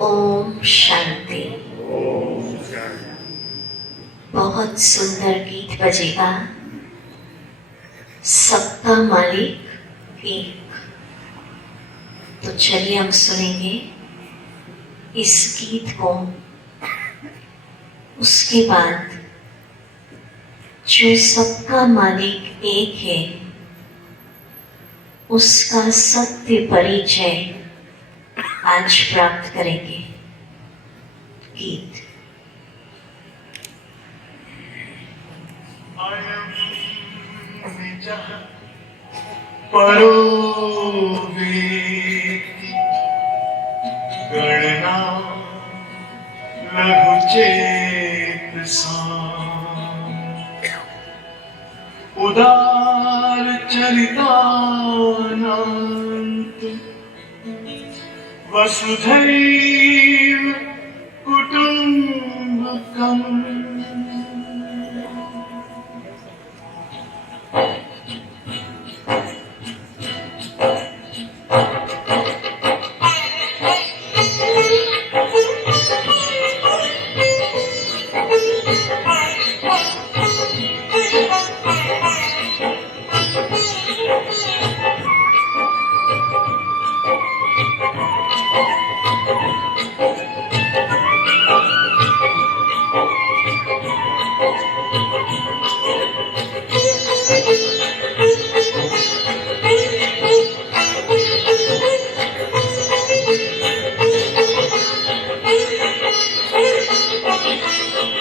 ओम शांति। बहुत सुंदर गीत बजेगा। सबका मालिक एक। तो चलिए हम सुनेंगे इस गीत को। उसके बाद जो सबका मालिक एक है उसका सत्य परिचय आज प्राप्त करेंगे। गीत। गणना लघु चेत उदार चरितानंत वसुधैव कुटुम्बकम्।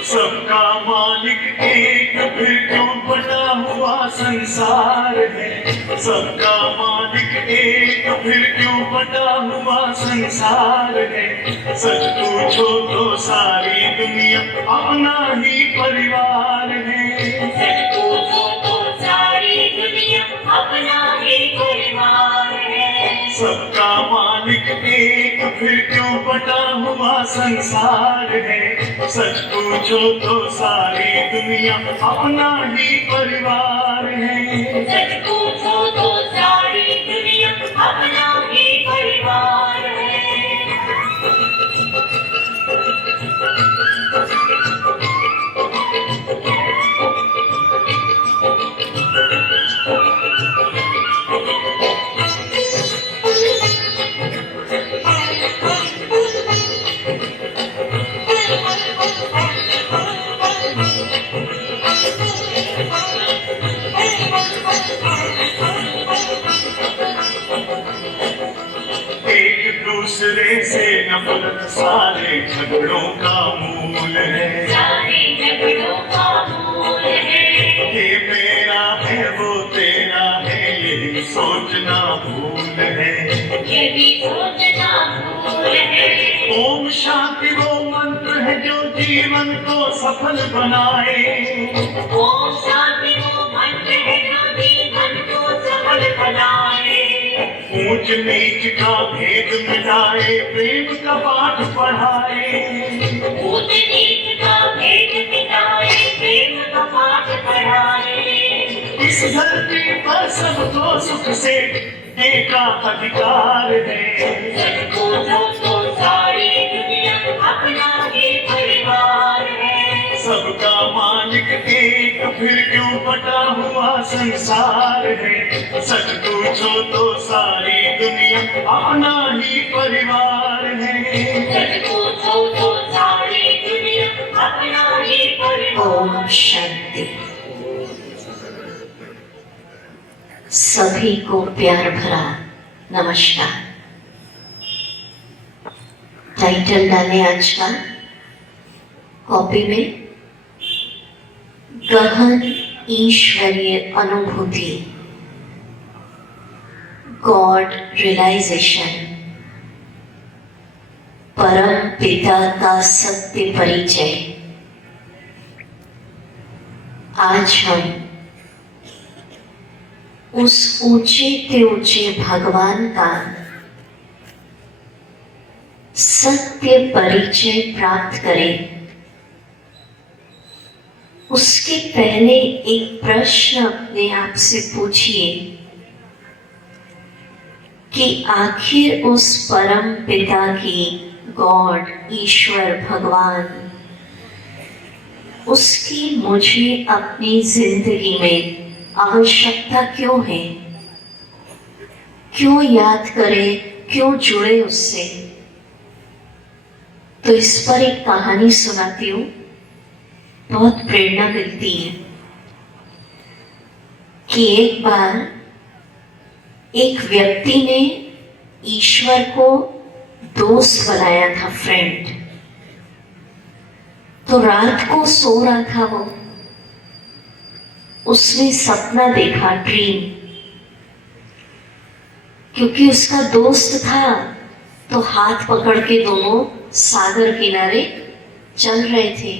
सबका मालिक एक फिर क्यों बटा हुआ संसार है। सबका मालिक एक फिर क्यों बटा हुआ संसार है। सच पूछो तो सारी दुनिया अपना ही परिवार है। सच पूछो तो सारी दुनिया अपना ही परिवार है। सबका मालिक एक फिर क्यों बटा हुआ संसार है। सच पूछो तो सारी दुनिया अपना ही परिवार है। सच पूछो तो सारी दुनिया अपना ही परिवार है। एक दूसरे से नफरत सारे झगड़ों का मूल है। सारे झगड़ों का मूल है। ये मेरा है वो तेरा है यही सोचना भूल है। ये भी सोचना भूल है। ओम शांति वो मंत्र है जो जीवन को सफल बनाए। ओम शांति वो मंत्र है जो जीवन को सफल बनाए। ऊंच नीच का भेद मिटाए प्रेम का पाठ पढ़ाए। ऊंच नीच का भेद मिटाए प्रेम का पाठ पढ़ाए। इस धरती पर सबको सुख से का अधिकार है। सच पूछो तो सारी दुनिया अपना ही परिवार है। सबका मालिक एक फिर क्यों बटा हुआ संसार है। सच पूछो तो सारी दुनिया अपना ही परिवार है। सच पूछो तो सारी दुनिया अपना ही परिवार। ओम शांति। सभी को प्यार भरा नमस्कार। टाइटल डालें आज का कॉपी में, गहन ईश्वरीय अनुभूति, गॉड रियलाइजेशन, परम पिता का सत्य परिचय। आज हम उस ऊंचे ते ऊंचे भगवान का सत्य परिचय प्राप्त करें, उसके पहले एक प्रश्न अपने आप से पूछिए कि आखिर उस परम पिता की, गॉड, ईश्वर, भगवान, उसकी मुझे अपनी जिंदगी में आवश्यकता क्यों है? क्यों याद करें, क्यों जुड़े उससे? तो इस पर एक कहानी सुनाती हूँ, बहुत प्रेरणा मिलती है कि एक बार एक व्यक्ति ने ईश्वर को दोस्त बनाया था, फ्रेंड। तो रात को सो रहा था वो, उसने सपना देखा, ड्रीम। क्योंकि उसका दोस्त था तो हाथ पकड़ के दोनों सागर किनारे चल रहे थे।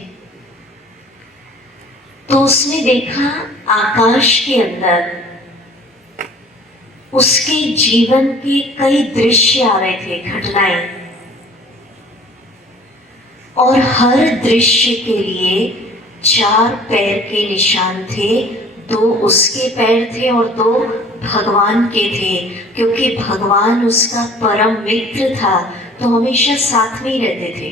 तो उसने देखा आकाश के अंदर उसके जीवन के कई दृश्य आ रहे थे, घटनाएं, और हर दृश्य के लिए 4 पैर के निशान थे। 2 उसके पैर थे और 2 भगवान के थे, क्योंकि भगवान उसका परम मित्र था, तो हमेशा साथ में ही रहते थे।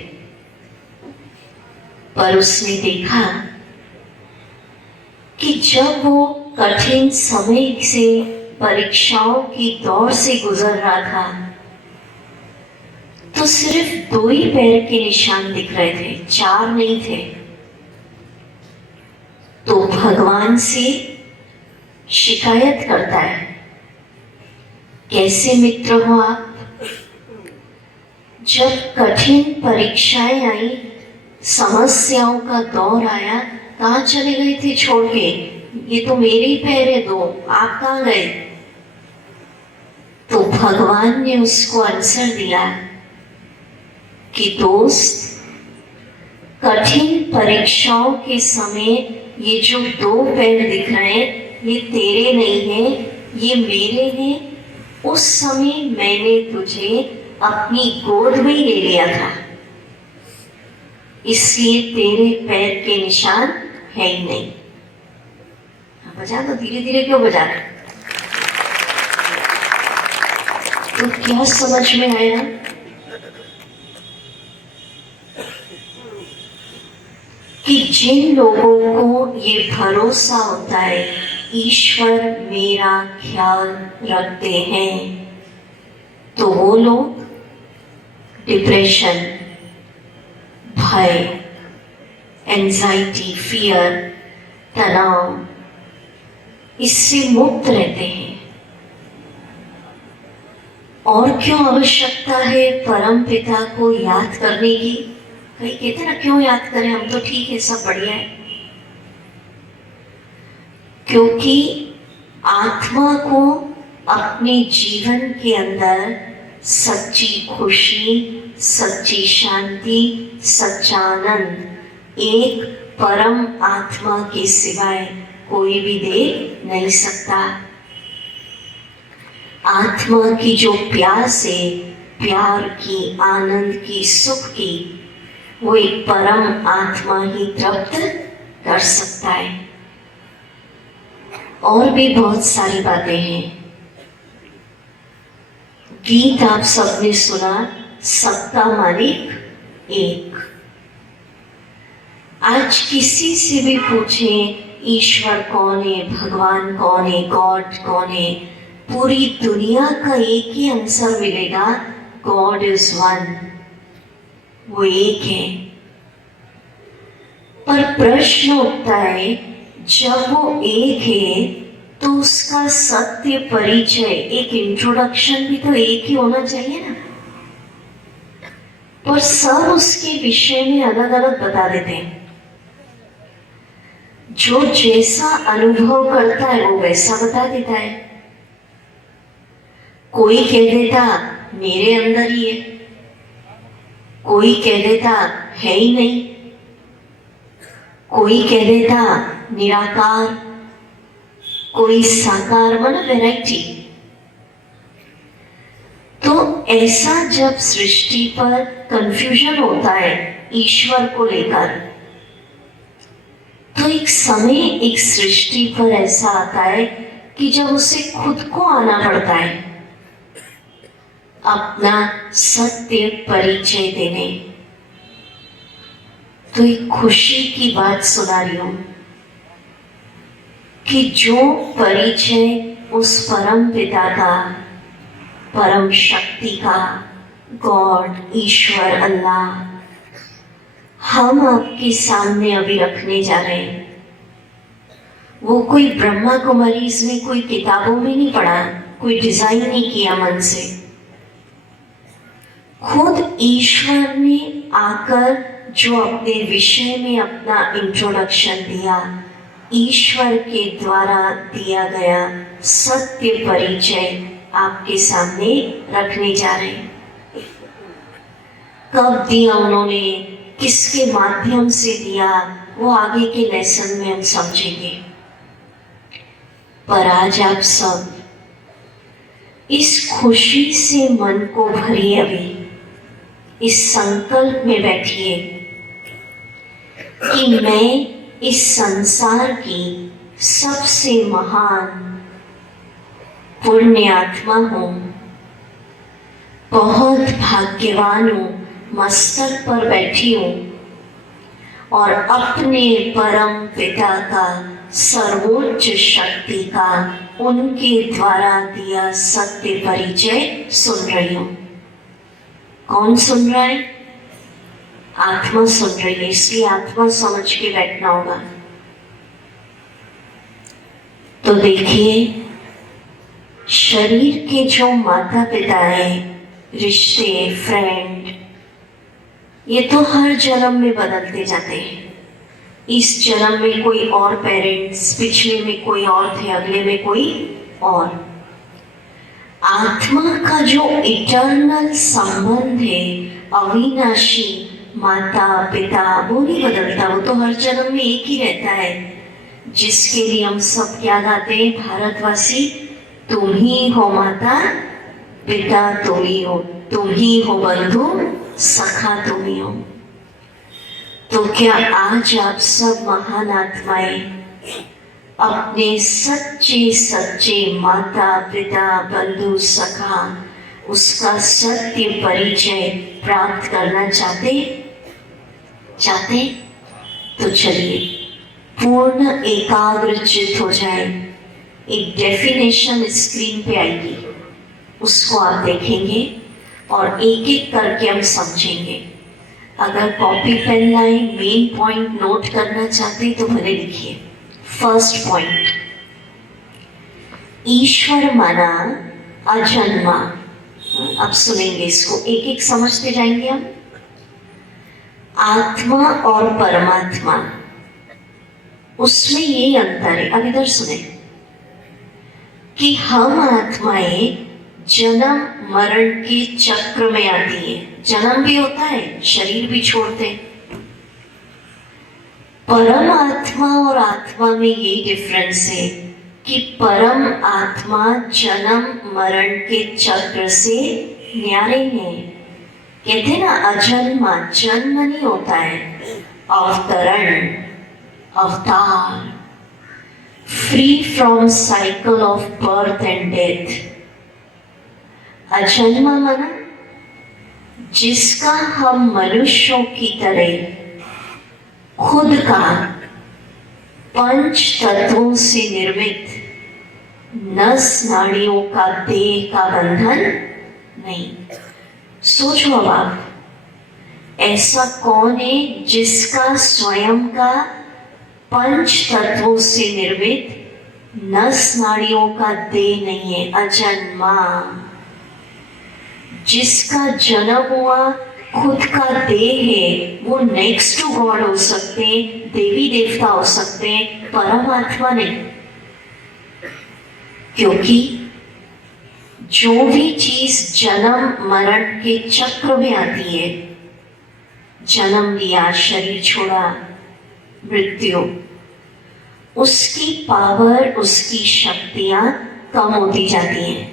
पर उसने देखा कि जब वो कठिन समय से, परीक्षाओं की दौर से गुजर रहा था, तो सिर्फ 2 ही पैर के निशान दिख रहे थे, 4 नहीं थे। तो भगवान से शिकायत करता है, कैसे मित्र हो आप? जब कठिन परीक्षाएं आई, समस्याओं का दौर आया, कहाँ चले गए थे छोड़ के? ये तो मेरे ही पैर है 2, आप कहाँ गए? तो भगवान ने उसको आंसर दिया कि दोस्त, कठिन परीक्षाओं के समय ये जो 2 पैर दिख रहे हैं, ये तेरे नहीं हैं, ये मेरे हैं। उस समय मैंने तुझे अपनी गोद में ही ले लिया था, इसलिए तेरे पैर के निशान है ही नहीं। बजा तो धीरे धीरे क्यों बजा रहे? तो क्या समझ में आया? कि जिन लोगों को ये भरोसा होता है ईश्वर मेरा ख्याल रखते हैं, तो वो लोग डिप्रेशन, भय, एंजाइटी, फियर, तनाव, इससे मुक्त रहते हैं। और क्यों आवश्यकता है परम पिता को याद करने की? कई कहते ना, क्यों याद करें, हम तो ठीक है, सब बढ़िया है। क्योंकि आत्मा को अपने जीवन के अंदर सच्ची खुशी, सच्ची शांति, सच्चा आनंद एक परम आत्मा के सिवाय कोई भी दे नहीं सकता। आत्मा की जो प्यास है, प्यार की, आनंद की, सुख की, वो एक परम आत्मा ही तृप्त कर सकता है। और भी बहुत सारी बातें हैं। गीत आप सबने सुना, सबका मालिक एक। आज किसी से भी पूछें ईश्वर कौन है, भगवान कौन है, गॉड कौन है, पूरी दुनिया का एक ही आंसर मिलेगा, गॉड इज वन, वो एक है। पर प्रश्न उठता है, जब वो एक है तो उसका सत्य परिचय, एक इंट्रोडक्शन भी तो एक ही होना चाहिए ना। पर सब उसके विषय में अलग अलग बता देते हैं। जो जैसा अनुभव करता है वो वैसा बता देता है। कोई कह देता मेरे अंदर ही है, कोई कह देता है ही नहीं, कोई कह देता निराकार, कोई साकार मन वैरायटी। तो ऐसा जब सृष्टि पर कंफ्यूजन होता है ईश्वर को लेकर, तो एक समय एक सृष्टि पर ऐसा आता है कि जब उसे खुद को आना पड़ता है अपना सत्य परिचय देने। तो एक खुशी की बात सुना रही हूं कि जो परिचय उस परम पिता का, परम शक्ति का, गॉड, ईश्वर, अल्लाह, हम आपके सामने अभी रखने जा रहे हैं, वो कोई ब्रह्मा कुमारीज में कोई किताबों में नहीं पढ़ा, कोई डिजाइन नहीं किया मन से। खुद ईश्वर ने आकर जो अपने विषय में अपना इंट्रोडक्शन दिया, ईश्वर के द्वारा दिया गया सत्य परिचय आपके सामने रखने जा रहे हैं। कब दिया उन्होंने, किसके माध्यम से दिया, वो आगे के लेसन में हम समझेंगे। पर आज आप सब इस खुशी से मन को भरिए, अभी इस संकल्प में बैठिए कि मैं इस संसार की सबसे महान पुण्य आत्मा हूं, बहुत भाग्यवान हूं, मस्तक पर बैठी हूं और अपने परम पिता का, सर्वोच्च शक्ति का, उनके द्वारा दिया सत्य परिचय सुन रही हूं। कौन सुन रहा है? आत्मा सुन रही है, इसलिए आत्मा समझ के बैठना होगा। तो देखिए, शरीर के जो माता पिता हैं, रिश्ते, फ्रेंड, ये तो हर जन्म में बदलते जाते हैं। इस जन्म में कोई और पेरेंट्स, पिछले में कोई और थे, अगले में कोई और। आत्मा का जो इटर्नल संबंध है, अविनाशी माता पिता, वो नहीं बदलता, वो तो हर जन्म में एक ही रहता है। जिसके लिए हम सब क्या गाते हैं भारतवासी, तुम ही हो माता पिता, तुम ही हो, तुम ही हो बंधु सखा, तुम ही हो। तो क्या आज आप सब महान आत्माएं अपने सच्चे सच्चे माता पिता, बंधु सखा, उसका सत्य परिचय प्राप्त करना चाहते? तो चलिए पूर्ण एकाग्र चित्त हो जाए। एक डेफिनेशन स्क्रीन पे आएगी, उसको आप देखेंगे और एक एक करके हम समझेंगे। अगर कॉपी पेन लाए, मेन पॉइंट नोट करना चाहते तो भले लिखिए। फर्स्ट पॉइंट, ईश्वर माना अजन्मा। अब सुनेंगे इसको, एक एक समझते जाएंगे हम। आत्मा और परमात्मा, उसमें यही अंतर है। अब इधर सुने कि हम आत्माएं जन्म मरण के चक्र में आती है। जन्म भी होता है, शरीर भी छोड़ते हैं। परम आत्मा और आत्मा में यही डिफरेंस है कि परम आत्मा जन्म मरण के चक्र से न्यारे हैं। कहते हैं ना, अजन्मा, जन्म नहीं होता है, अवतरण, अवतार, free from cycle of birth and death. अजन्मा माना जिसका हम मनुष्यों की तरह खुद का पंच तत्वों से निर्मित नस नाड़ियों का देह का बंधन नहीं। सोचो अब आप, ऐसा कौन है जिसका स्वयं का पंच तत्वों से निर्मित नस नाड़ियों का देह नहीं है? अजन्मा। जिसका जन्म हुआ खुद का देह है, वो नेक्स्ट टू गॉड हो सकते हैं, देवी देवता हो सकते हैं, परमात्मा नहीं। क्योंकि जो भी चीज जन्म मरण के चक्र में आती है, जन्म लिया, शरीर छोड़ा, मृत्यु, उसकी पावर, उसकी शक्तियां कम होती जाती हैं।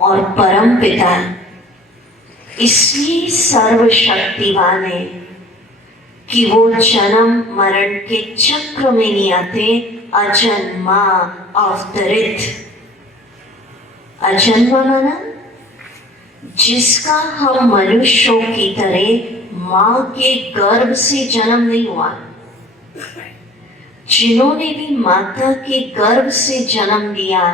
और परम पिता इसलिए सर्वशक्तिवान है कि वो जन्म मरण के चक्र में नहीं आते, अजन्मा, अवतरित। अजन्मा माना जिसका हम मनुष्यों की तरह मां के गर्भ से जन्म नहीं हुआ। जिन्होंने भी माता के गर्भ से जन्म लिया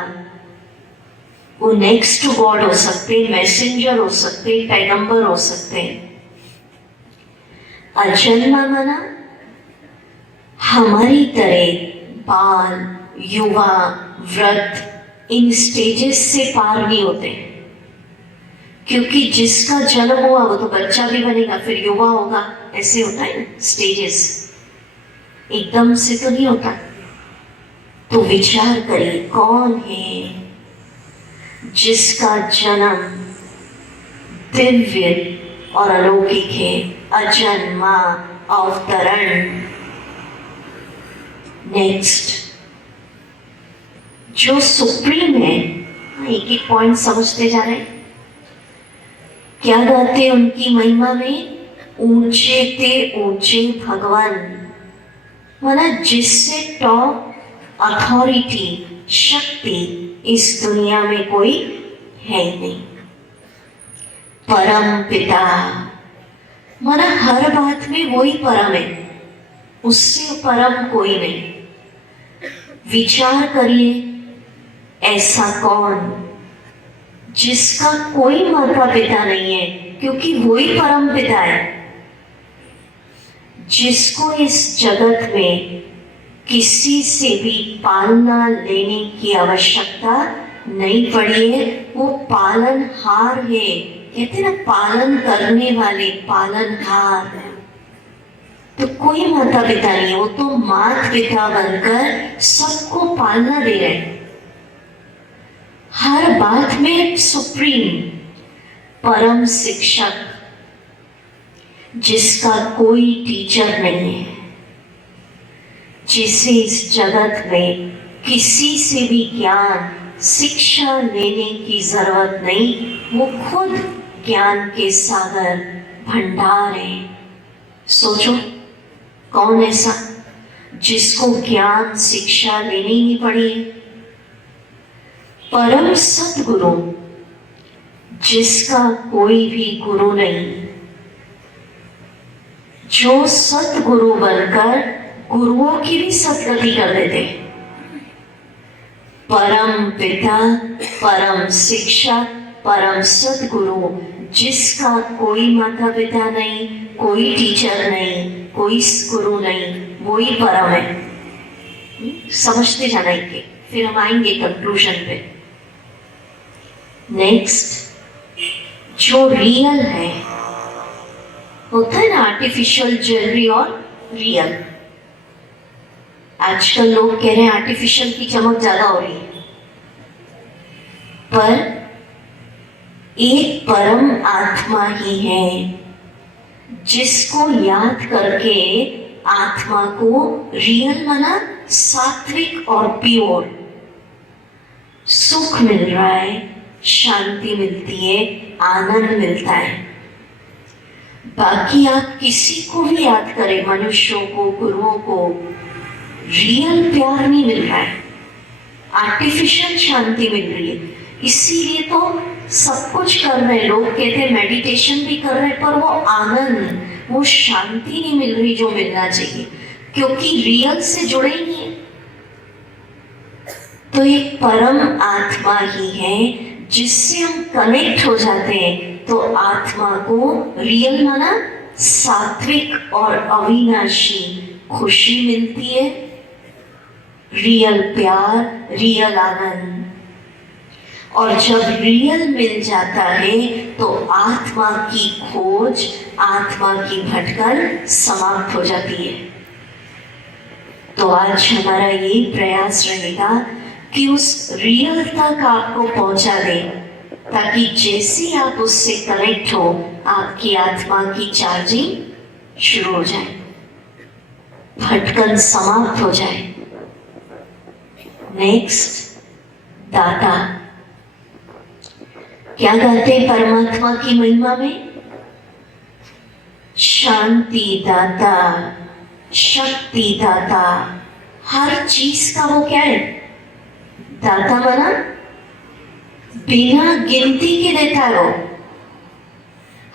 वो नेक्स्ट टू गॉड हो सकते, मैसेंजर हो सकते, पैगंबर हो सकते। अजन्मा माना हमारी तरह बाल, युवा, वृद्ध इन स्टेजेस से पार नहीं होते, क्योंकि जिसका जन्म हुआ वो तो बच्चा भी बनेगा, फिर युवा होगा, ऐसे होता है ना स्टेजेस, एकदम से तो नहीं होता। तो विचार करिए कौन है जिसका जन्म दिव्य और अलौकिक है, अजन्मा, अवतरण। नेक्स्ट, जो सुप्रीम है, एक एक पॉइंट समझते जा रहे हैं। क्या गाते हैं उनकी महिमा में? ऊंचे ते ऊंचे भगवान, माना जिससे टॉप अथॉरिटी, शक्ति इस दुनिया में कोई है ही नहीं। परम पिता माना हर बात में वही परम है, उससे परम कोई नहीं। विचार करिए ऐसा कौन जिसका कोई माता पिता नहीं है, क्योंकि वही परम पिता है। जिसको इस जगत में किसी से भी पालना लेने की आवश्यकता नहीं पड़ी है, वो पालनहार है। कहते ना पालन करने वाले, पालनहार। तो कोई माता पिता नहीं है, वो तो माता पिता बनकर सबको पालना दे रहे हैं। हर बात में सुप्रीम, परम शिक्षक, जिसका कोई टीचर नहीं है, जिसे इस जगत में किसी से भी ज्ञान, शिक्षा लेने की जरूरत नहीं, वो खुद ज्ञान के सागर, भंडार है। सोचो कौन ऐसा जिसको ज्ञान, शिक्षा लेनी ही नहीं पड़ी? परम सतगुरु, जिसका कोई भी गुरु नहीं, जो सतगुरु बनकर गुरुओं की भी सदगति कर देते। परम पिता, परम शिक्षक, परम सदगुरु, जिसका कोई माता पिता नहीं, कोई टीचर नहीं, कोई गुरु नहीं, वही परम है। समझते जाना इनके, फिर हम आएंगे कंक्लूजन पे। नेक्स्ट, जो रियल है, होता है ना आर्टिफिशियल ज्वेलरी और रियल। आजकल लोग कह रहे हैं आर्टिफिशियल की चमक ज्यादा हो रही है, पर एक परम आत्मा ही है जिसको याद करके आत्मा को रियल माना सात्विक और प्योर सुख मिल रहा है, शांति मिलती है, आनंद मिलता है। बाकी आप किसी को भी याद करें, मनुष्यों को, गुरुओं को, रियल प्यार नहीं मिल रहा है, आर्टिफिशियल शांति मिल रही है। इसीलिए तो सब कुछ कर रहे हैं लोग, कहते हैं मेडिटेशन भी कर रहे हैं, पर वो आनंद, वो शांति नहीं मिल रही जो मिलना चाहिए, क्योंकि रियल से जुड़े ही नहीं है। तो एक परम आत्मा ही है जिससे हम कनेक्ट हो जाते हैं, तो आत्मा को रियल माना सात्विक और अविनाशी खुशी मिलती है, रियल प्यार, रियल आनंद। और जब रियल मिल जाता है तो आत्मा की खोज, आत्मा की भटकन समाप्त हो जाती है। तो आज हमारा ये प्रयास रहेगा कि उस रियल तक आपको पहुंचा दे, ताकि जैसे आप उससे कनेक्ट हो, आपकी आत्मा की चार्जिंग शुरू हो जाए। भटकन समाप्त हो जाए। नेक्स्ट, दाता। क्या गाते हैं परमात्मा की महिमा में? शांति दाता, शक्ति दाता, हर चीज का वो क्या है? दाता माना बिना गिनती के देता है वो।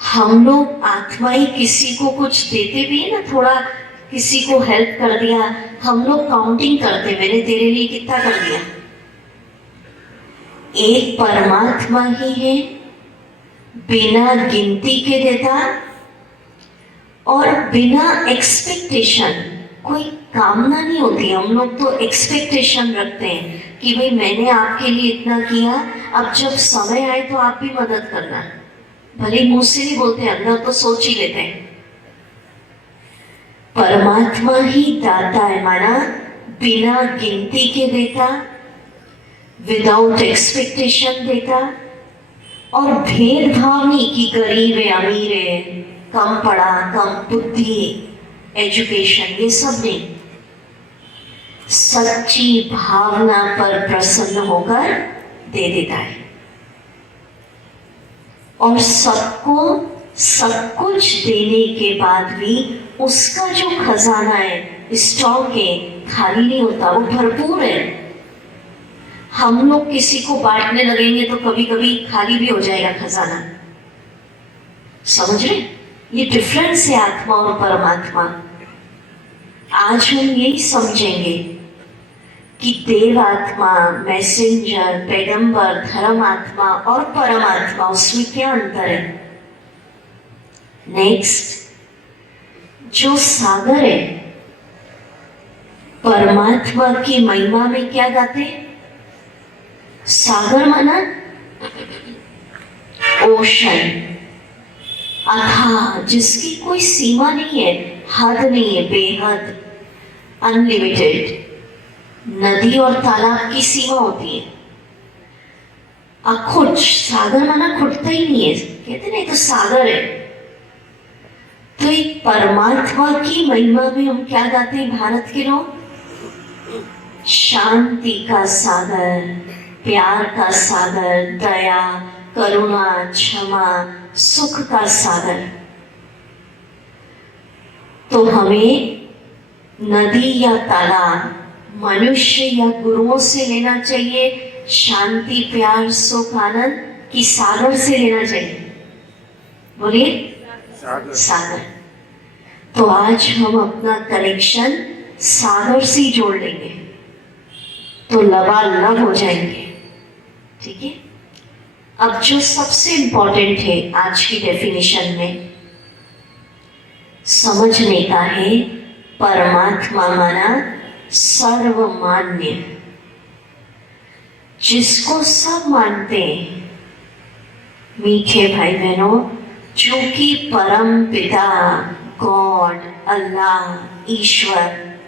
हम लोग आत्माएं किसी को कुछ देते भी है ना, थोड़ा किसी को हेल्प कर दिया, हम लोग काउंटिंग करते, मैंने तेरे लिए कितना कर दिया। एक परमात्मा ही है, बिना गिनती के देता और बिना एक्सपेक्टेशन, कोई कामना नहीं होती। हम लोग तो एक्सपेक्टेशन रखते हैं कि भाई मैंने आपके लिए इतना किया, अब जब समय आए तो आप भी मदद करना। भले मुंह से नहीं बोलते, अंदर तो सोच ही लेते हैं। परमात्मा ही दाता है, माना बिना गिनती के देता, विदाउट एक्सपेक्टेशन देता, और भेदभाव नहीं कि गरीब है अमीर है, कम पढ़ा कम बुद्धि एजुकेशन, ये सब नहीं। सच्ची भावना पर प्रसन्न होकर दे देता है और सबको सब कुछ देने के बाद भी उसका जो खजाना है, स्टॉक है, खाली नहीं होता, वो भरपूर है। हम लोग किसी को बांटने लगेंगे तो कभी कभी खाली भी हो जाएगा खजाना। समझ रहे? ये डिफरेंस है आत्मा और परमात्मा। आज हम यही समझेंगे कि देव आत्मा, मैसेंजर, पैगंबर, धर्म आत्मा और परमात्मा, उसमें क्या अंतर है। नेक्स्ट, जो सागर है, परमात्मा की महिमा में क्या गाते? सागर माना ओशन, अथाह, जिसकी कोई सीमा नहीं है, हद नहीं है, बेहद, अनलिमिटेड। नदी और तालाब की सीमा होती है। अखुट, सागर माना खुटता ही नहीं है, कहते नहीं तो सागर है। तो एक परमात्मा की महिमा में हम क्या गाते हैं भारत के लोग? शांति का सागर, प्यार का सागर, दया, करुणा, क्षमा, सुख का सागर। तो हमें नदी या तालाब, मनुष्य या गुरुओं से लेना चाहिए शांति, प्यार, सुख, आनंद, कि सागर से लेना चाहिए? बोलिए सागर। तो आज हम अपना कनेक्शन सागर से जोड़ लेंगे तो लबालब हो जाएंगे। ठीक है? अब जो सबसे इंपॉर्टेंट है आज की डेफिनेशन में समझने का है, परमात्मा माना सर्वमान्य, जिसको सब मानते हैं। मीठे भाई बहनों, जो कि परम पिता, गॉड, अल्लाह, ईश्वर,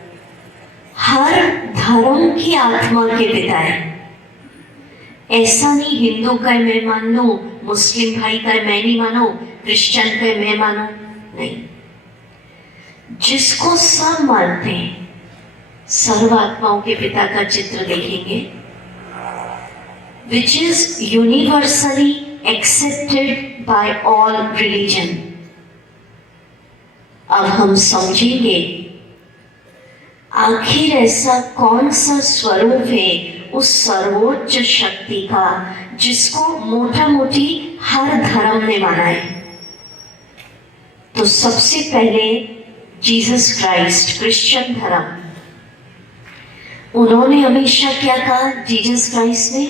हर धर्म की आत्मा के पिता है। ऐसा नहीं हिंदू का मैं मान लूं, मुस्लिम भाई का मैं नहीं मानू, क्रिश्चियन का मैं मानू, नहीं। जिसको सब मानते हैं, सर्वात्माओं के पिता का चित्र देखेंगे, which is universally accepted by all religion। अब हम समझेंगे आखिर ऐसा कौन सा स्वरूप है उस सर्वोच्च शक्ति का जिसको मोटा मोटी हर धर्म ने माना है। तो सबसे पहले जीसस क्राइस्ट, क्रिश्चियन धर्म, उन्होंने हमेशा क्या कहा? जीसस क्राइस्ट ने,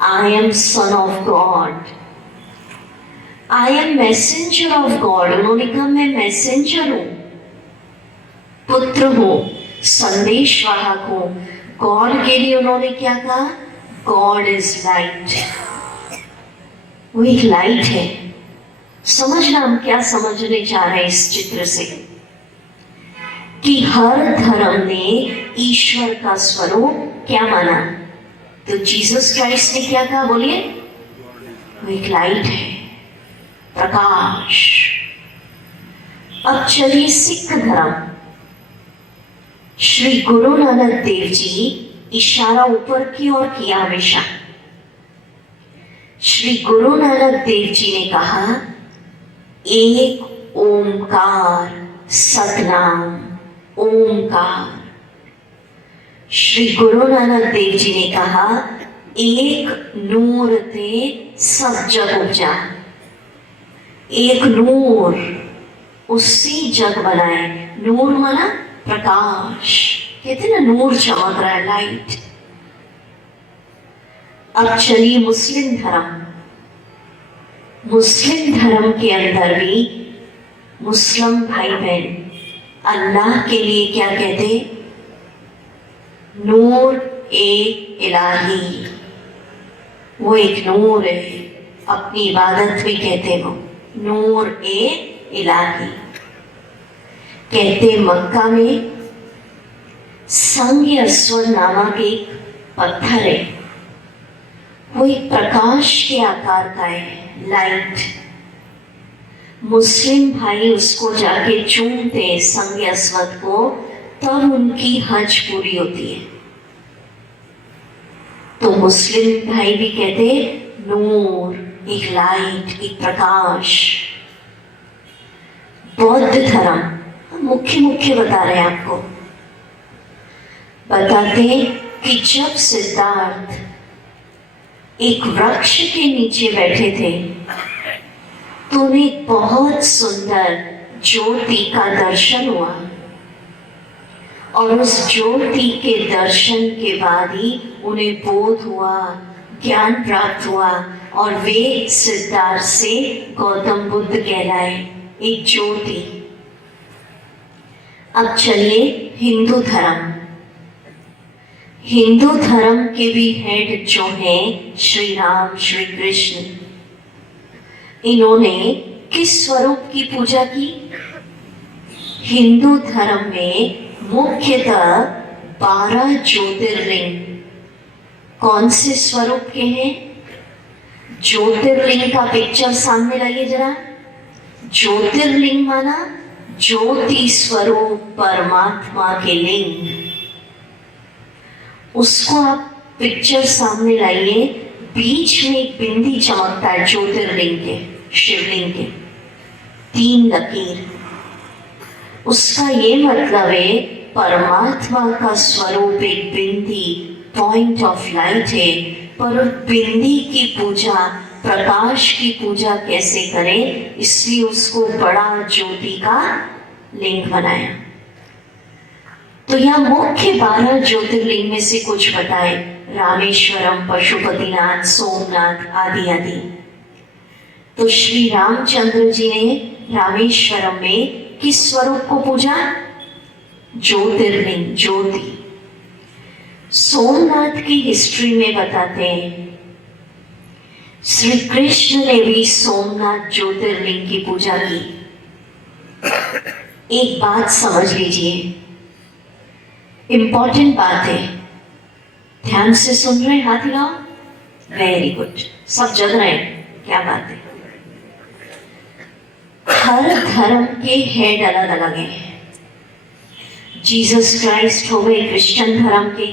I am son of God, I am messenger of God. उन्होंने कहा मैं मैसेंजर हूं, पुत्र हूं, संदेश वाहक हूं। गॉड के लिए उन्होंने क्या कहा? God is light. वो एक लाइट है। समझना हम क्या समझने जा रहे हैं इस चित्र से, कि हर धर्म ने ईश्वर का स्वरूप क्या माना? तो जीसस क्राइस्ट ने क्या कहा? बोलिए, वो एक लाइट है, प्रकाश। अब चलिए सिख धर्म, श्री गुरु नानक देव जी इशारा ऊपर की ओर किया हमेशा। श्री गुरु नानक देव जी ने कहा, एक ओमकार सतनाम ओमकार। श्री गुरु नानक देव जी ने कहा, एक नूर ते सब जग उपजा। एक नूर, उसी जग बनाए। नूर माना प्रकाश, कहते ना नूर चमक रहा है, लाइट। अब चलिए मुस्लिम धर्म। मुस्लिम धर्म के अंदर भी मुस्लिम भाई बहन अल्लाह के लिए क्या कहते? नूर ए इलाही। वो एक नूर है, अपनी इबादत भी कहते वो नूर ए इलाही। कहते मक्का में संग अस्वर नामक एक पत्थर है, वो एक प्रकाश के आकार का है, लाइट। मुस्लिम भाई उसको जाके चूमते संग अस्वद को, तब उनकी हज पूरी होती है। तो मुस्लिम भाई भी कहते नूर, एक लाइट, एक प्रकाश। बौद्ध धर्म मुख्य मुख्य बता रहे हैं आपको। बताते कि जब सिद्धार्थ एक वृक्ष के नीचे बैठे थे तो उन्हें बहुत सुंदर ज्योति का दर्शन हुआ, और उस ज्योति के दर्शन के बाद ही उन्हें बोध हुआ, ज्ञान प्राप्त हुआ, और वे सिद्धार्थ से गौतम बुद्ध कहलाए, एक ज्योति। अब चलिए हिंदू धर्म। हिंदू धर्म के भी हेड जो हैं श्री राम श्री कृष्ण, इन्होंने किस स्वरूप की पूजा की? हिंदू धर्म में मुख्यतः 12 ज्योतिर्लिंग कौन से स्वरूप के हैं? ज्योतिर्लिंग का पिक्चर सामने लाइए जरा। ज्योतिर्लिंग माना ज्योति स्वरूप परमात्मा के लिंग। उसको आप पिक्चर सामने लाइए, बीच में एक बिंदी चमकता है ज्योतिर्लिंग के, शिवलिंग के, 3 लकीर। उसका ये मतलब है परमात्मा का स्वरूप एक बिंदी, पॉइंट ऑफ लाइट है, पर उस बिंदी की पूजा, प्रकाश की पूजा कैसे करें, इसलिए उसको बड़ा ज्योति का लिंग बनाया। तो यहाँ मुख्य 12 ज्योतिर्लिंग में से कुछ बताए, रामेश्वरम, पशुपतिनाथ, सोमनाथ आदि आदि। तो श्री रामचंद्र जी ने रामेश्वरम में किस स्वरूप को पूजा? ज्योतिर्लिंग, ज्योति। सोमनाथ की हिस्ट्री में बताते हैं श्री कृष्ण ने भी सोमनाथ ज्योतिर्लिंग की पूजा की। एक बात समझ लीजिए, इंपॉर्टेंट बात है, ध्यान से सुन रहे हैं? हाथ हिलाओ। वेरी गुड, सब जग रहे हैं, क्या बात है। हर धर्म के हेड अलग अलग हैं। जीसस क्राइस्ट हो गए क्रिश्चियन धर्म के,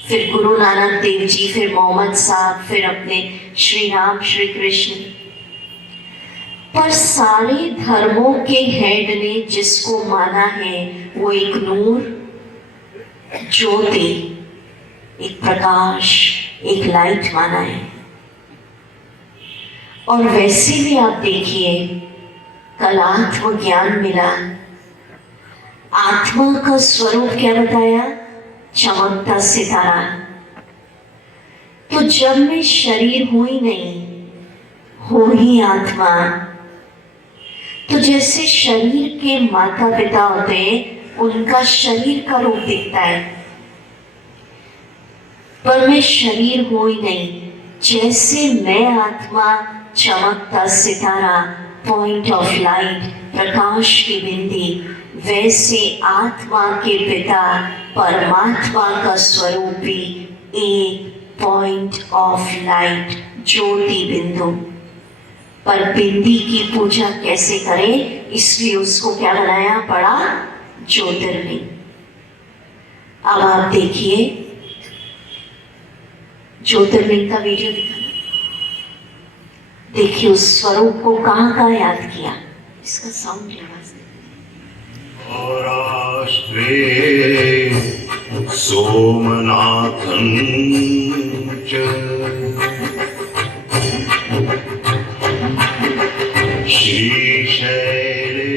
फिर गुरु नानक देव जी, फिर मोहम्मद साहब, फिर अपने श्री राम श्री कृष्ण। पर सारे धर्मों के हेड ने जिसको माना है वो एक नूर, ज्योति, एक प्रकाश, एक लाइट माना है। और वैसे भी आप देखिए, कल आत्मज्ञान मिला, आत्मा का स्वरूप क्या बताया? चमकता सितारा। तो जब मैं शरीर हुई नहीं, हो ही आत्मा, तो जैसे शरीर के माता पिता होते हैं, उनका शरीर का रूप दिखता है, पर मैं शरीर हुई नहीं। जैसे मैं आत्मा, चमकता सितारा, पॉइंट ऑफ लाइट, प्रकाश की बिंदी, वैसे आत्मा के पिता परमात्मा का स्वरूप भी एक पॉइंट ऑफ लाइट, ज्योति बिंदु। पर बिंदी की पूजा कैसे करें, इसलिए उसको क्या बनाया? बड़ा ज्योतिर्लिंग। अब आप देखिए, ज्योतिर्लिंग का वीडियो दिखाना। देखिए उस स्वरूप को कहाँ कहाँ याद किया। इसका साउंड आवाज सौराष्ट्रे सोमनाथं च श्रीशैले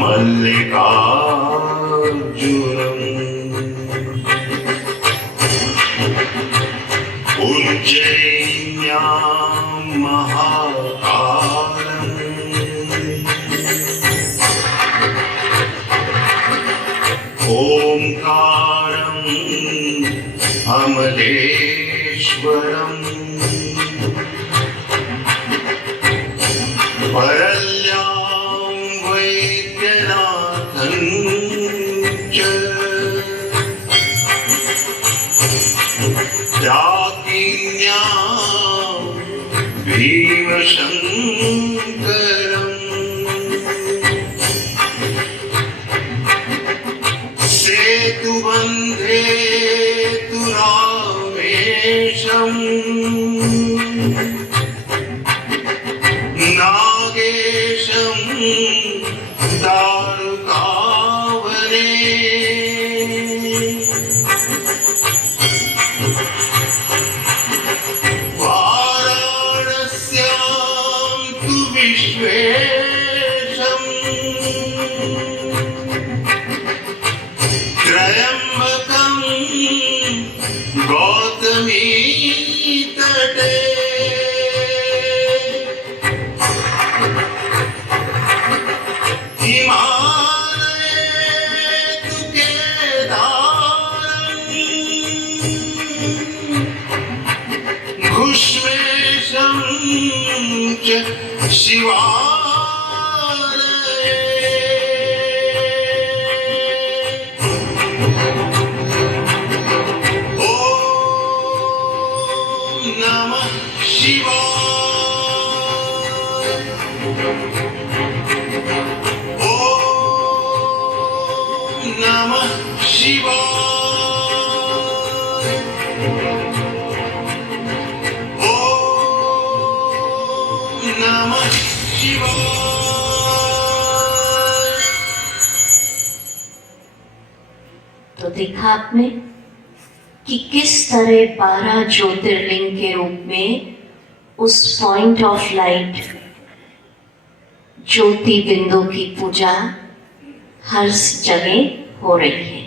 मल्लिकार्जुनम् उज्जयिन्यां महाकालम् ओंकारम् अमलेश्वरम् वरल्यां वैद्यनाथं च डाकिन्यां भीमशङ्करम् सेतुबन्धे तु रामेशम् नागेशं दारुकावने वाराणस्यां तु विश्वेशम् त्र्यम्बकं गौतमी तटे हिमालये तु केदारम् घुष्मेशं च शिवालये ॐ नमः शिवाय। ॐ नमः शिवाय। ॐ नमः शिवाय। तो देखा आपने कि किस तरह 12 ज्योतिर्लिंग के रूप में उस पॉइंट ऑफ लाइट ज्योति बिंदु की पूजा हर जगह हो रही है।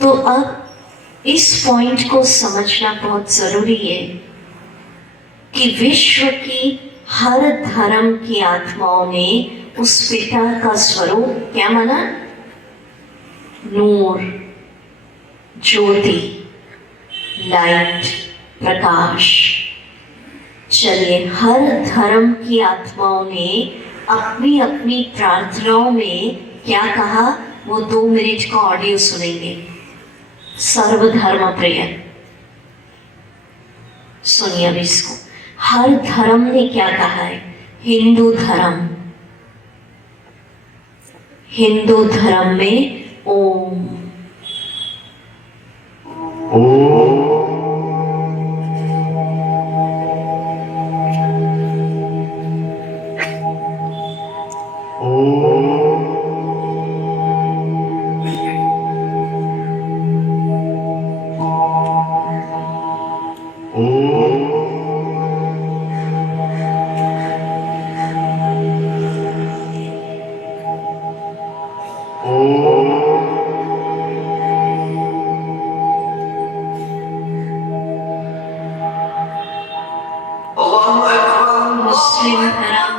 तो अब इस पॉइंट को समझना बहुत जरूरी है कि विश्व की हर धर्म की आत्माओं ने उस पिता का स्वरूप क्या माना? नूर, ज्योति, लाइट, प्रकाश। चलिए, हर धर्म की आत्माओं ने अपनी अपनी प्रार्थनाओं में क्या कहा, वो 2 मिनट का ऑडियो सुनेंगे। सर्वधर्म प्रिय, सुनिए अब इसको। हर धर्म ने क्या कहा है? हिंदू धर्म में ओम, मुस्लिम धर्म,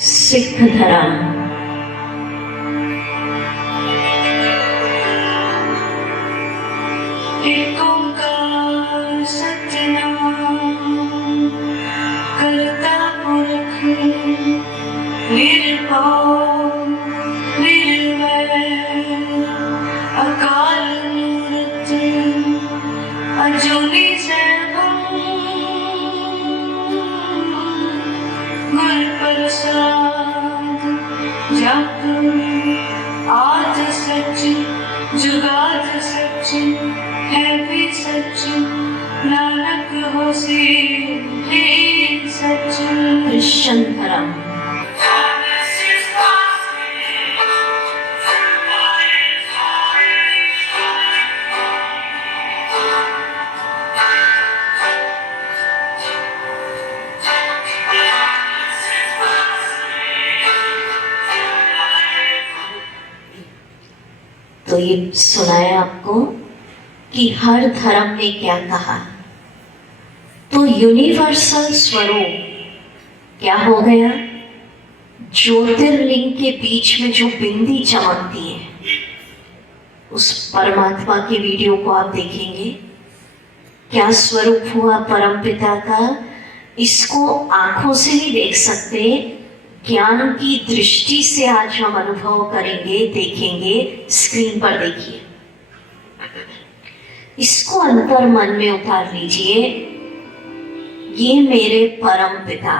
सिख धर्म, एक ओंकार सतनाम करता पुरख निर्भय निर्वैर अकाल मूर्त अजूनी सैभं गुर प्रसाद जप आद सच जुगाद सच है भी सच नानक होसी भी सच। कृष्ण धर्म तो ये सुनाया आपको कि हर धर्म ने क्या कहा। तो यूनिवर्सल स्वरूप क्या हो गया? ज्योतिर्लिंग के बीच में जो बिंदी चमकती है, उस परमात्मा की वीडियो को आप देखेंगे। क्या स्वरूप हुआ परमपिता का? इसको आंखों से नहीं देख सकते, ज्ञान की दृष्टि से आज हम अनुभव करेंगे, देखेंगे। स्क्रीन पर देखिए, इसको अंतर मन में उतार लीजिए। ये मेरे परम पिता,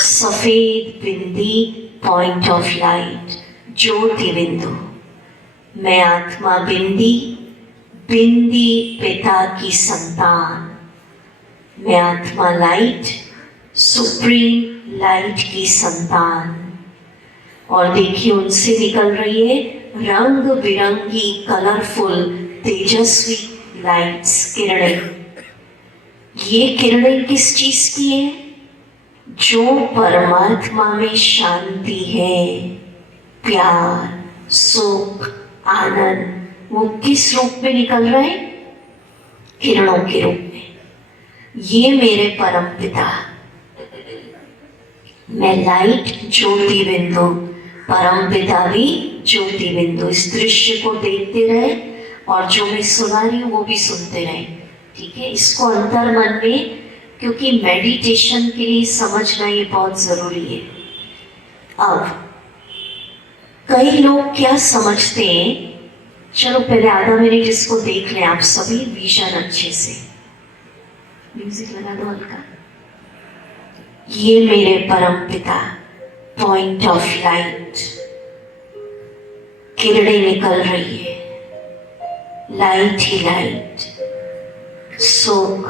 सफेद बिंदी, पॉइंट ऑफ लाइट, ज्योति बिंदु। मैं आत्मा बिंदी, बिंदी पिता की संतान। मैं आत्मा लाइट, सुप्रीम लाइट की संतान। और देखिए, उनसे निकल रही है रंग बिरंगी कलरफुल तेजस्वी लाइट्स, किरणें। ये किरणें किस चीज की है? जो परमात्मा में शांति है, प्यार, सुख, आनंद, वो किस रूप में निकल रहे हैं? किरणों के रूप में। ये मेरे परम पिता, मैं लाइट ज्योति बिंदु, परम पिता भी ज्योति बिंदु। इस दृश्य को देखते रहे और जो मैं सुना रही हूँ वो भी सुनते रहे, ठीक है? इसको अंतर मन में, क्योंकि मेडिटेशन के लिए समझना ये बहुत जरूरी है। अब कई लोग क्या समझते हैं, चलो पहले आधा मिनट इसको देख लें आप सभी, विजन अच्छे से। म्यूजिक लगा दो हल्का। ये मेरे परम पिता, पॉइंट ऑफ लाइट, किरणें निकल रही है, लाइट ही लाइट, सुख,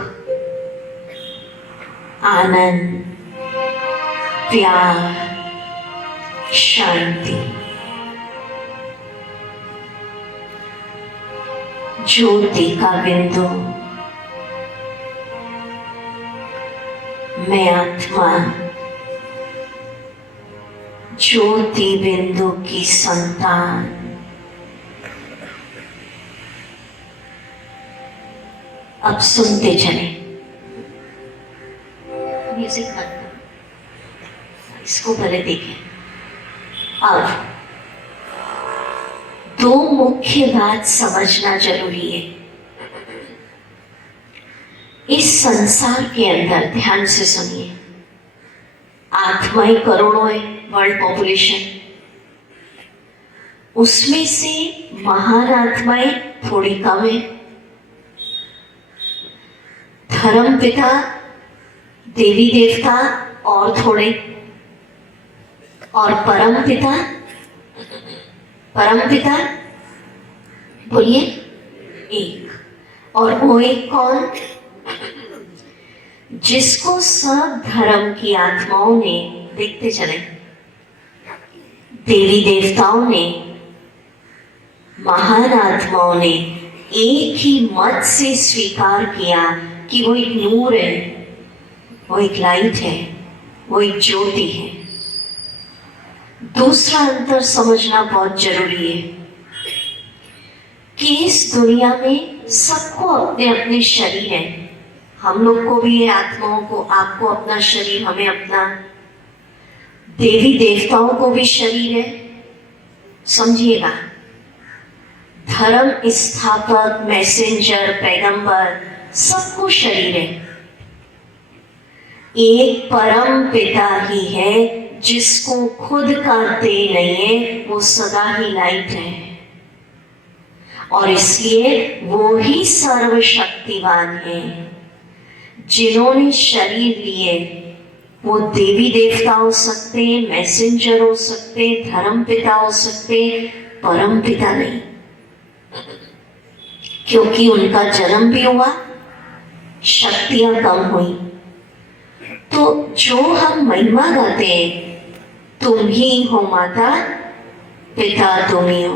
आनंद, प्यार, शांति। ज्योति का बिंदु, मैं आत्मा ज्योति बिंदु की संतान। अब सुनते चले, म्यूजिक मत करो, इसको पहले देखें। अब दो मुख्य बात समझना जरूरी है। इस संसार के अंदर ध्यान से सुनिए, आत्माएं करोड़ों है, वर्ल्ड पॉपुलेशन। उसमें से महान आत्माएं थोड़ी कम है। धर्म पिता, देवी देवता और थोड़े, और परम पिता, परम पिता बोलिए एक। और वो एक कौन? जिसको सब धर्म की आत्माओं ने, देखते चले, देवी देवताओं ने, महान आत्माओं ने एक ही मत से स्वीकार किया कि वो एक नूर है, वो एक लाइट है, वो एक ज्योति है। दूसरा अंतर समझना बहुत जरूरी है कि इस दुनिया में सबको अपने अपने शरीर है। हम लोग को भी है, आत्माओं को, आपको अपना शरीर, हमें अपना। देवी देवताओं को भी शरीर है, समझिएगा। धर्म स्थापक, मैसेंजर, पैगंबर, सबको शरीर है। एक परम पिता ही है जिसको खुद का दे नहीं है, वो सदा ही लाइट है और इसलिए वो ही सर्वशक्तिवान है। जिन्होंने शरीर लिए वो देवी देवता हो सकते हैं, मैसेंजर हो सकते हैं, धर्म पिता हो सकते हैं, परम पिता नहीं, क्योंकि उनका जन्म भी हुआ, शक्तियां कम हुई। तो जो हम महिमा गाते हैं, तुम ही हो माता, पिता तुम ही हो,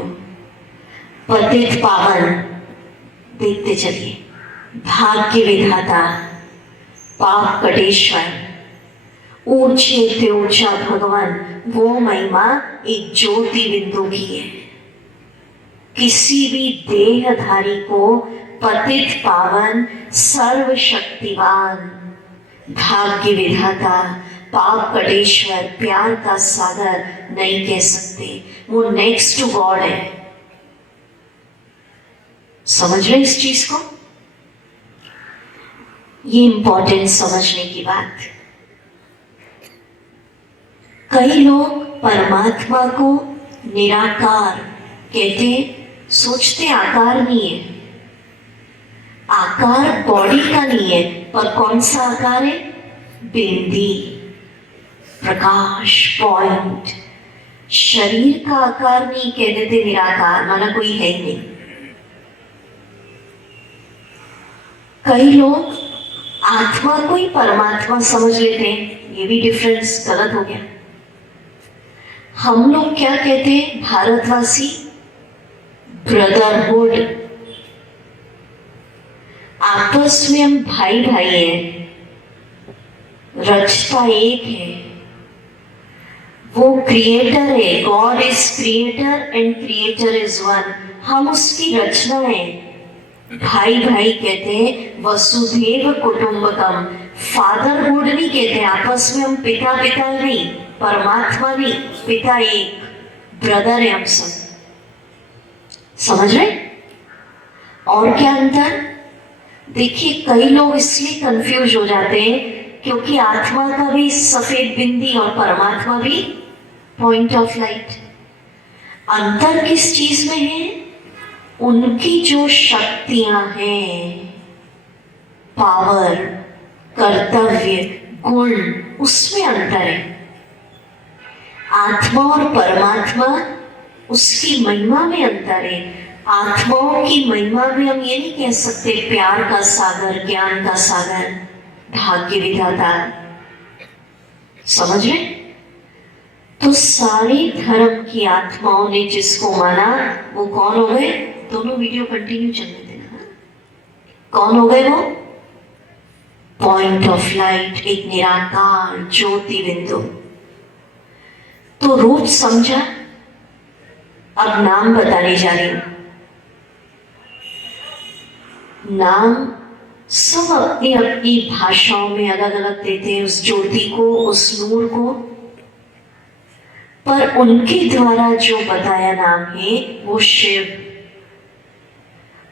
पतित पावन, देखते चलिए, भाग्य विधाता, पाप कटेश्वर, ऊंचे से ऊंचा भगवान, वो महिमा एक ज्योति बिंदु की है। किसी भी देहधारी को पतित पावन, सर्वशक्तिवान, भाग्य विधाता, पाप कटेश्वर, प्यार का सागर नहीं कह सकते। वो नेक्स्ट टू गॉड है। समझ रहे इस चीज को? ये इंपॉर्टेंट समझने की बात। कई लोग परमात्मा को निराकार कहते, सोचते आकार नहीं है। आकार बॉडी का नहीं है, पर कौन सा आकार है? बिंदी, प्रकाश, पॉइंट। शरीर का आकार नहीं कह देते निराकार, माना कोई है ही नहीं। कई लोग आत्मा को ही परमात्मा समझ लेते हैं, ये भी डिफरेंस गलत हो गया। हम लोग क्या कहते हैं भारतवासी? ब्रदरहुड। आपस में हम भाई भाई हैं, रचता एक है। वो क्रिएटर है, God is creator and creator is one. हम उसकी रचना है। भाई भाई कहते हैं, वसुधैव कुटुंबकम। फादरहुड नहीं कहते, आपस में हम पिता पिता नहीं, परमात्मा नहीं, पिता एक, ब्रदर है हम सब। समझ रहे? और क्या अंतर? देखिए, कई लोग इसलिए कंफ्यूज हो जाते हैं क्योंकि आत्मा का भी सफेद बिंदी और परमात्मा भी पॉइंट ऑफ लाइट। अंतर किस चीज में है? उनकी जो शक्तियां हैं, पावर, कर्तव्य, गुण, उसमें अंतर है। आत्मा और परमात्मा, उसकी महिमा में अंतर है। आत्माओं की महिमा में हम ये नहीं कह सकते प्यार का सागर, ज्ञान का सागर, भाग्य विधाता। समझ रहे? तो सारे धर्म की आत्माओं ने जिसको माना, वो कौन हो गए? दोनों वीडियो कंटिन्यू चलने देना। कौन हो गए वो? पॉइंट ऑफ लाइट, एक निराकार ज्योति बिंदु। तो रूप समझा, अब नाम बताने जा रही हूं। नाम सब अपनी अपनी भाषाओं में अलग अलग देते हैं उस ज्योति को, उस नूर को, पर उनके द्वारा जो बताया नाम है वो शिव।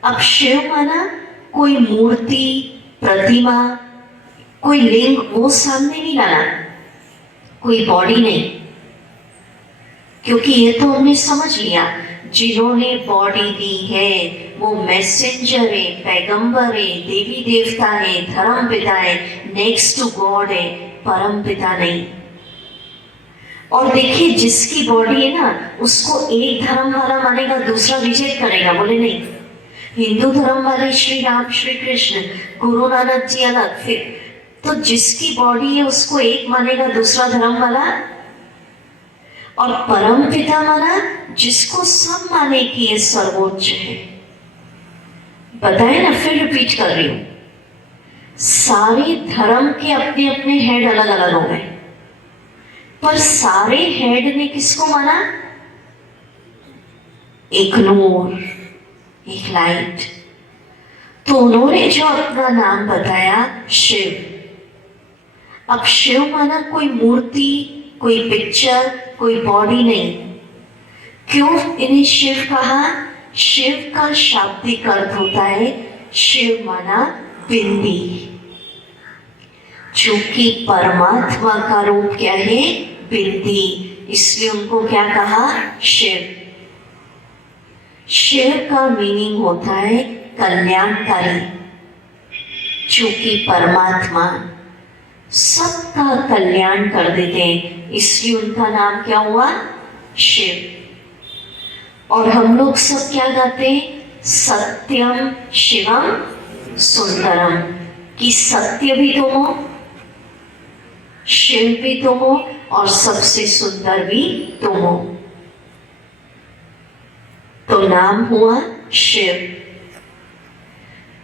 अब शिव माना कोई मूर्ति, प्रतिमा, कोई लिंग, वो सामने नहीं लाना, कोई बॉडी नहीं, क्योंकि ये तो हमने समझ लिया, जिन्होंने बॉडी दी है वो मैसेंजर है, पैगंबर है, देवी देवता है, धर्म पिता है, नेक्स्ट टू गॉड है, परम पिता नहीं। और देखिए, जिसकी बॉडी है ना, उसको एक धर्म वाला मानेगा, दूसरा रिजेक्ट करेगा, बोले नहीं। हिंदू धर्म वाले श्री राम, श्री कृष्ण, गुरु नानक जी अलग, फिर तो जिसकी बॉडी है उसको एक मानेगा, दूसरा धर्म वाला। और परम पिता माना जिसको सब माने कि ये सर्वोच्च है। बताए ना, फिर रिपीट कर रही हूं, सारे धर्म के अपने अपने हेड अलग अलग हो गए, पर सारे हेड ने किसको माना? एक नूर, एक लाइट। तो उन्होंने जो अपना नाम बताया शिव। अब शिव माना कोई मूर्ति, कोई पिक्चर, कोई बॉडी नहीं। क्यों इन्हें शिव कहा? शिव का शाब्दिक अर्थ होता है शिव माना बिंदी। चूंकि परमात्मा का रूप क्या है? बिंदी, इसलिए उनको क्या कहा? शिव। शिव का मीनिंग होता है कल्याणकारी। चूंकि परमात्मा सबका कल्याण कर देते हैं, इसलिए उनका नाम क्या हुआ? शिव। और हम लोग सब क्या गाते हैं? सत्यम शिवम सुंदरम, कि सत्य भी तुम हो, शिव भी तुम हो, और सबसे सुंदर भी तुम हो। तो नाम हुआ शिव।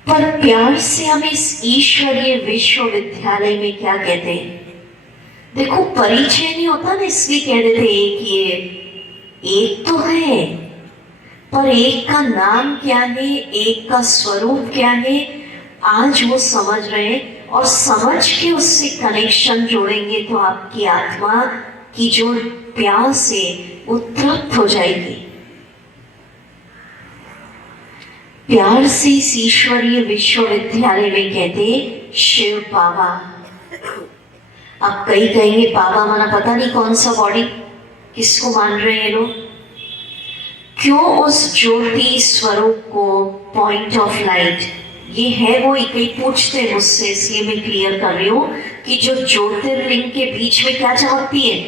पर प्यार से हम इस ईश्वरीय विश्वविद्यालय में क्या कहते हैं? देखो, परिचय नहीं होता ना, इसलिए कह देते एक ये, एक तो है, पर एक का नाम क्या है, एक का स्वरूप क्या है, आज वो समझ रहे हैं। और समझ के उससे कनेक्शन जोड़ेंगे तो आपकी आत्मा की जो प्यास है वो तृप्त हो जाएगी। प्यार से इस ईश्वरीय विश्वविद्यालय में कहते शिव बाबा। अब कई कहेंगे बाबा माना पता नहीं कौन सा बॉडी, किसको मान रहे हैं लोग? क्यों उस ज्योति स्वरूप को पॉइंट ऑफ लाइट, ये है वो, कई पूछते मुझसे, इसलिए मैं क्लियर कर रही हूँ कि जो ज्योतिर्लिंग के बीच में क्या चमकती है?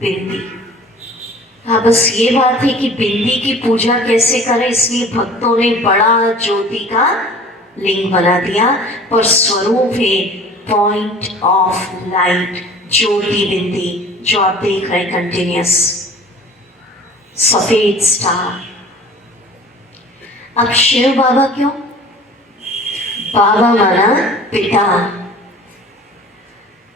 बिंदी। हाँ, बस ये बात है कि बिंदी की पूजा कैसे करें, इसलिए भक्तों ने बड़ा ज्योति का लिंग बना दिया, पर स्वरूप है पॉइंट ऑफ लाइट, ज्योति बिंदी, जो आप देख रहे हैं कंटिन्यूस सफेद स्टार। अब शिव बाबा क्यों? बाबा माना पिता।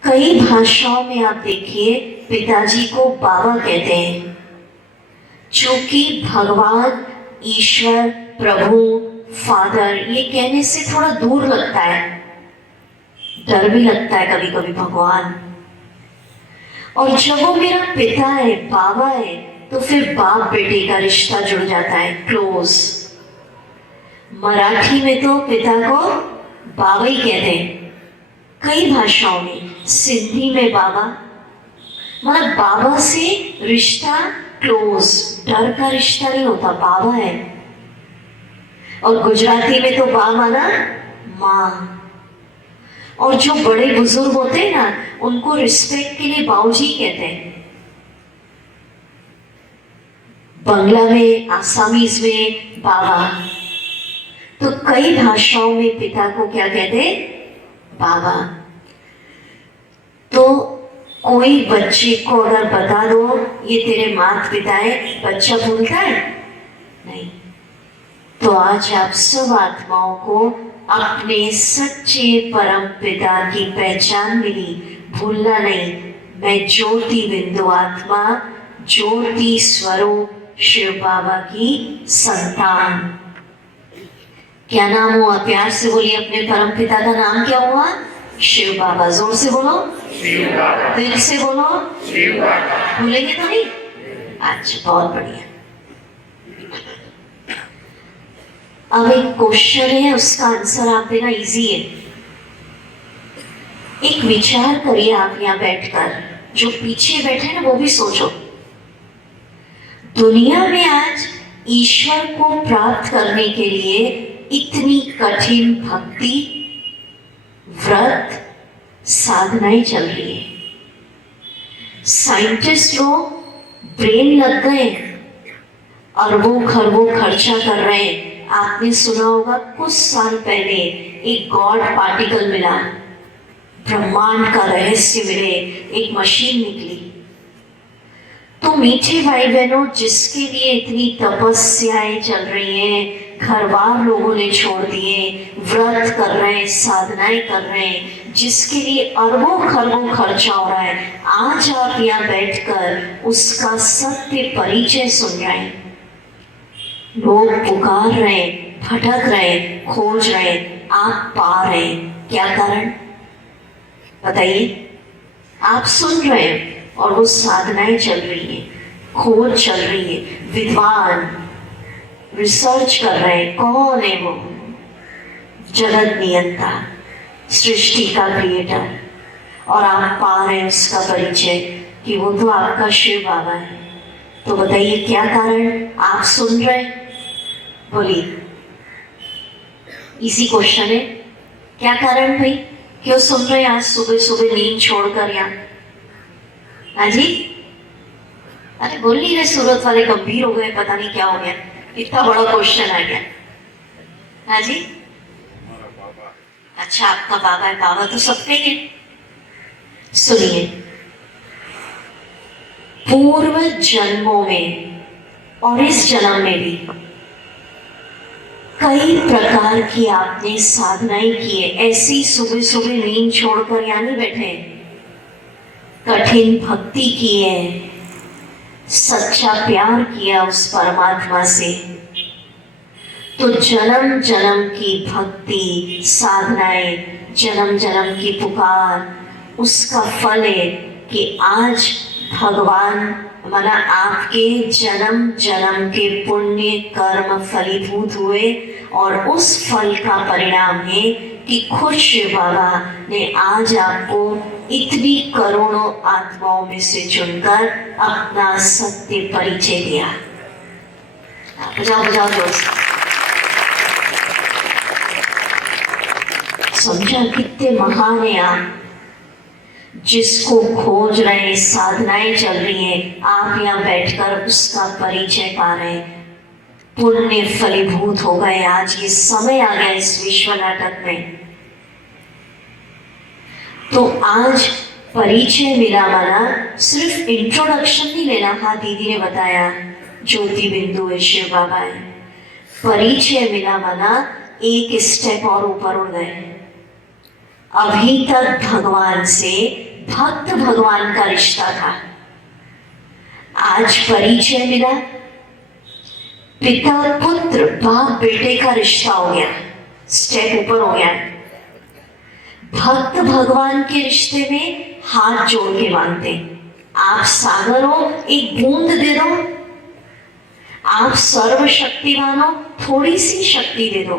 कई भाषाओं में आप देखिए पिताजी को बाबा कहते हैं, क्योंकि भगवान, ईश्वर, प्रभु, फादर, ये कहने से थोड़ा दूर लगता है, डर भी लगता है कभी कभी भगवान। और जब वो मेरा पिता है, बाबा है, तो फिर बाप बेटे का रिश्ता जुड़ जाता है, क्लोज। मराठी में तो पिता को बाबा ही कहते हैं, कई भाषाओं में, सिंधी में बाबा, मतलब बाबा से रिश्ता क्लोज, डर का रिश्ता नहीं होता, बाबा है। और गुजराती में तो बा माना माँ। और जो बड़े बुजुर्ग होते हैं ना, उनको रिस्पेक्ट के लिए बाऊजी कहते हैं। बंगला में, आसामीज में बाबा। तो कई भाषाओं में पिता को क्या कहते हैं? बाबा। तो कोई बच्चे को अगर बता दो ये तेरे माता पिता है, बच्चा भूलता है? नहीं। तो आज आप सब आत्माओं को अपने सच्चे परम पिता की पहचान मिली, भूलना नहीं। मैं ज्योति बिंदु आत्मा, ज्योति स्वरूप शिव बाबा की संतान। क्या नाम हुआ? प्यार से बोलिए अपने परम पिता का नाम क्या हुआ? शिव बाबा। जोर से बोलो, दिल से बोलो, भूलेंगे तो नहीं? अच्छा, बहुत बढ़िया। अब एक क्वेश्चन है, उसका आंसर आप देना, इजी है। एक विचार करिए आप यहाँ बैठकर, जो पीछे बैठे ना वो भी सोचो। दुनिया में आज ईश्वर को प्राप्त करने के लिए इतनी कठिन भक्ति, व्रत, साधनाएं चल रही है। साइंटिस्ट लोग ब्रेन लग गए, अरबों खरबों खर्चा कर रहे हैं। आपने सुना होगा कुछ साल पहले एक गॉड पार्टिकल मिला, ब्रह्मांड का रहस्य मिले, एक मशीन निकली। तो मीठे भाई बहनों, जिसके लिए इतनी तपस्याएं चल रही हैं, घर बार लोगों ने छोड़ दिए, व्रत कर रहे हैं, साधनाएं कर रहे हैं, जिसके लिए अरबों खरबों खर्चा हो रहा है, आज आप यहाँ बैठकर उसका सत्य परिचय सुन रहे हैं। लोग पुकार रहे, भटक रहे, खोज रहे, आप पा रहे। क्या कारण बताइए? आप सुन रहे हैं और वो साधनाएं चल रही है, खोज चल रही है। विद्वान रिसर्च कर रहे हैं कौन है वो जगत नियंता, सृष्टि का क्रिएटर, और आप पा रहे हैं उसका परिचय कि वो तो आपका शिव बाबा है। तो बताइए क्या कारण आप सुन रहे हैं? बोलिए, इसी क्वेश्चन है, क्या कारण भाई, क्यों सुन रहे हैं आज सुबह सुबह नींद छोड़कर यहाँ? हाँ जी, अरे बोल नहीं रहे, सूरत वाले गंभीर हो गए, पता नहीं क्या हो गया, इतना बड़ा क्वेश्चन आ गया। हाँ जी, अच्छा आपका बाबा है, बाबा तो सबके ही है। सुनिए, पूर्व जन्मों में और इस जन्म में भी कई प्रकार की आपने साधनाएं की है। ऐसी सुबह सुबह नींद छोड़कर यहाँ नहीं बैठे, कठिन भक्ति की है, सच्चा प्यार किया उस परमात्मा से। तो जन्म जन्म की भक्ति साधनाएं, जन्म जन्म की पुकार, उसका फल है कि आज भगवान माना आपके जन्म जन्म के पुण्य कर्म फलीभूत हुए, और उस फल का परिणाम है कि खुद शिव बाबा ने आज आपको इतनी करोड़ों आत्माओं में से चुनकर अपना सत्य परिचय दिया। बजाओ बजाओ जोर से। समझा कितने महान है आप, जिसको खोज रहे हैं, साधनाएं चल रही हैं, आप यहाँ बैठकर उसका परिचय पा रहे हैं, पुण्य फलीभूत हो गए। आज ये समय आ गया इस विश्व नाटक में। तो आज परिचय मिला माना सिर्फ इंट्रोडक्शन नहीं लेना। हाँ, दीदी ने बताया ज्योति बिंदु है, शिव बाबा है। परिचय मिला माना एक स्टेप और ऊपर उड़ गए। अभी तक भगवान से भक्त भगवान का रिश्ता था, आज परिचय मिला, पिता पुत्र बाप बेटे का रिश्ता हो गया, स्टेप ऊपर हो गया। भक्त भगवान के रिश्ते में हाथ जोड़ के मांगते, आप सागर हो, एक बूंद दे दो। आप सर्वशक्तिमान हो, थोड़ी सी शक्ति दे दो।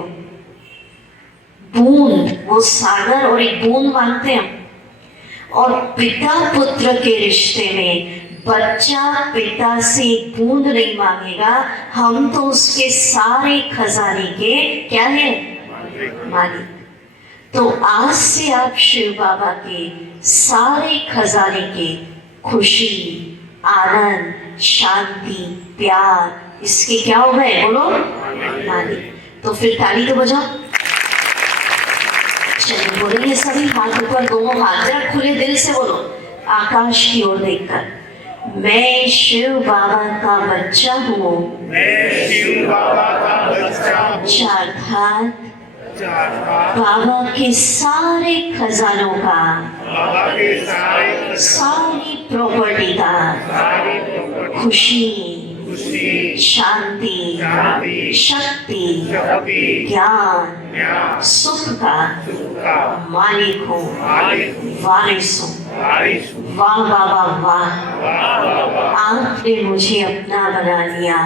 बूंद, वो सागर और एक बूंद मांगते हैं। और पिता पुत्र के रिश्ते में बच्चा पिता से एक बूंद नहीं मांगेगा, हम तो उसके सारे खजाने के क्या है, मालिक। तो आज से आप शिव बाबा के सारे खजाने के खुशी, आनंद, शांति, प्यार, इसके क्या हो गए, बोलो, मालिक। तो फिर ताली तो बजाओ। चलिए बोलेंगे सभी, हाथ ऊपर, दोनों हाथ जरा खुले दिल से बोलो, आकाश की ओर देखकर, मैं शिव बाबा का बच्चा हूँ, मैं शिव बाबा का बच्चा हूँ, चार बाबा के सारे खजानों का, बाबा के सारी प्रॉपर्टी का, खुशी, शांति, शक्ति, ज्ञान, सुख का मालिक हूँ, वारिस हूँ। वाह बाबा वाह, आपने मुझे अपना बना लिया,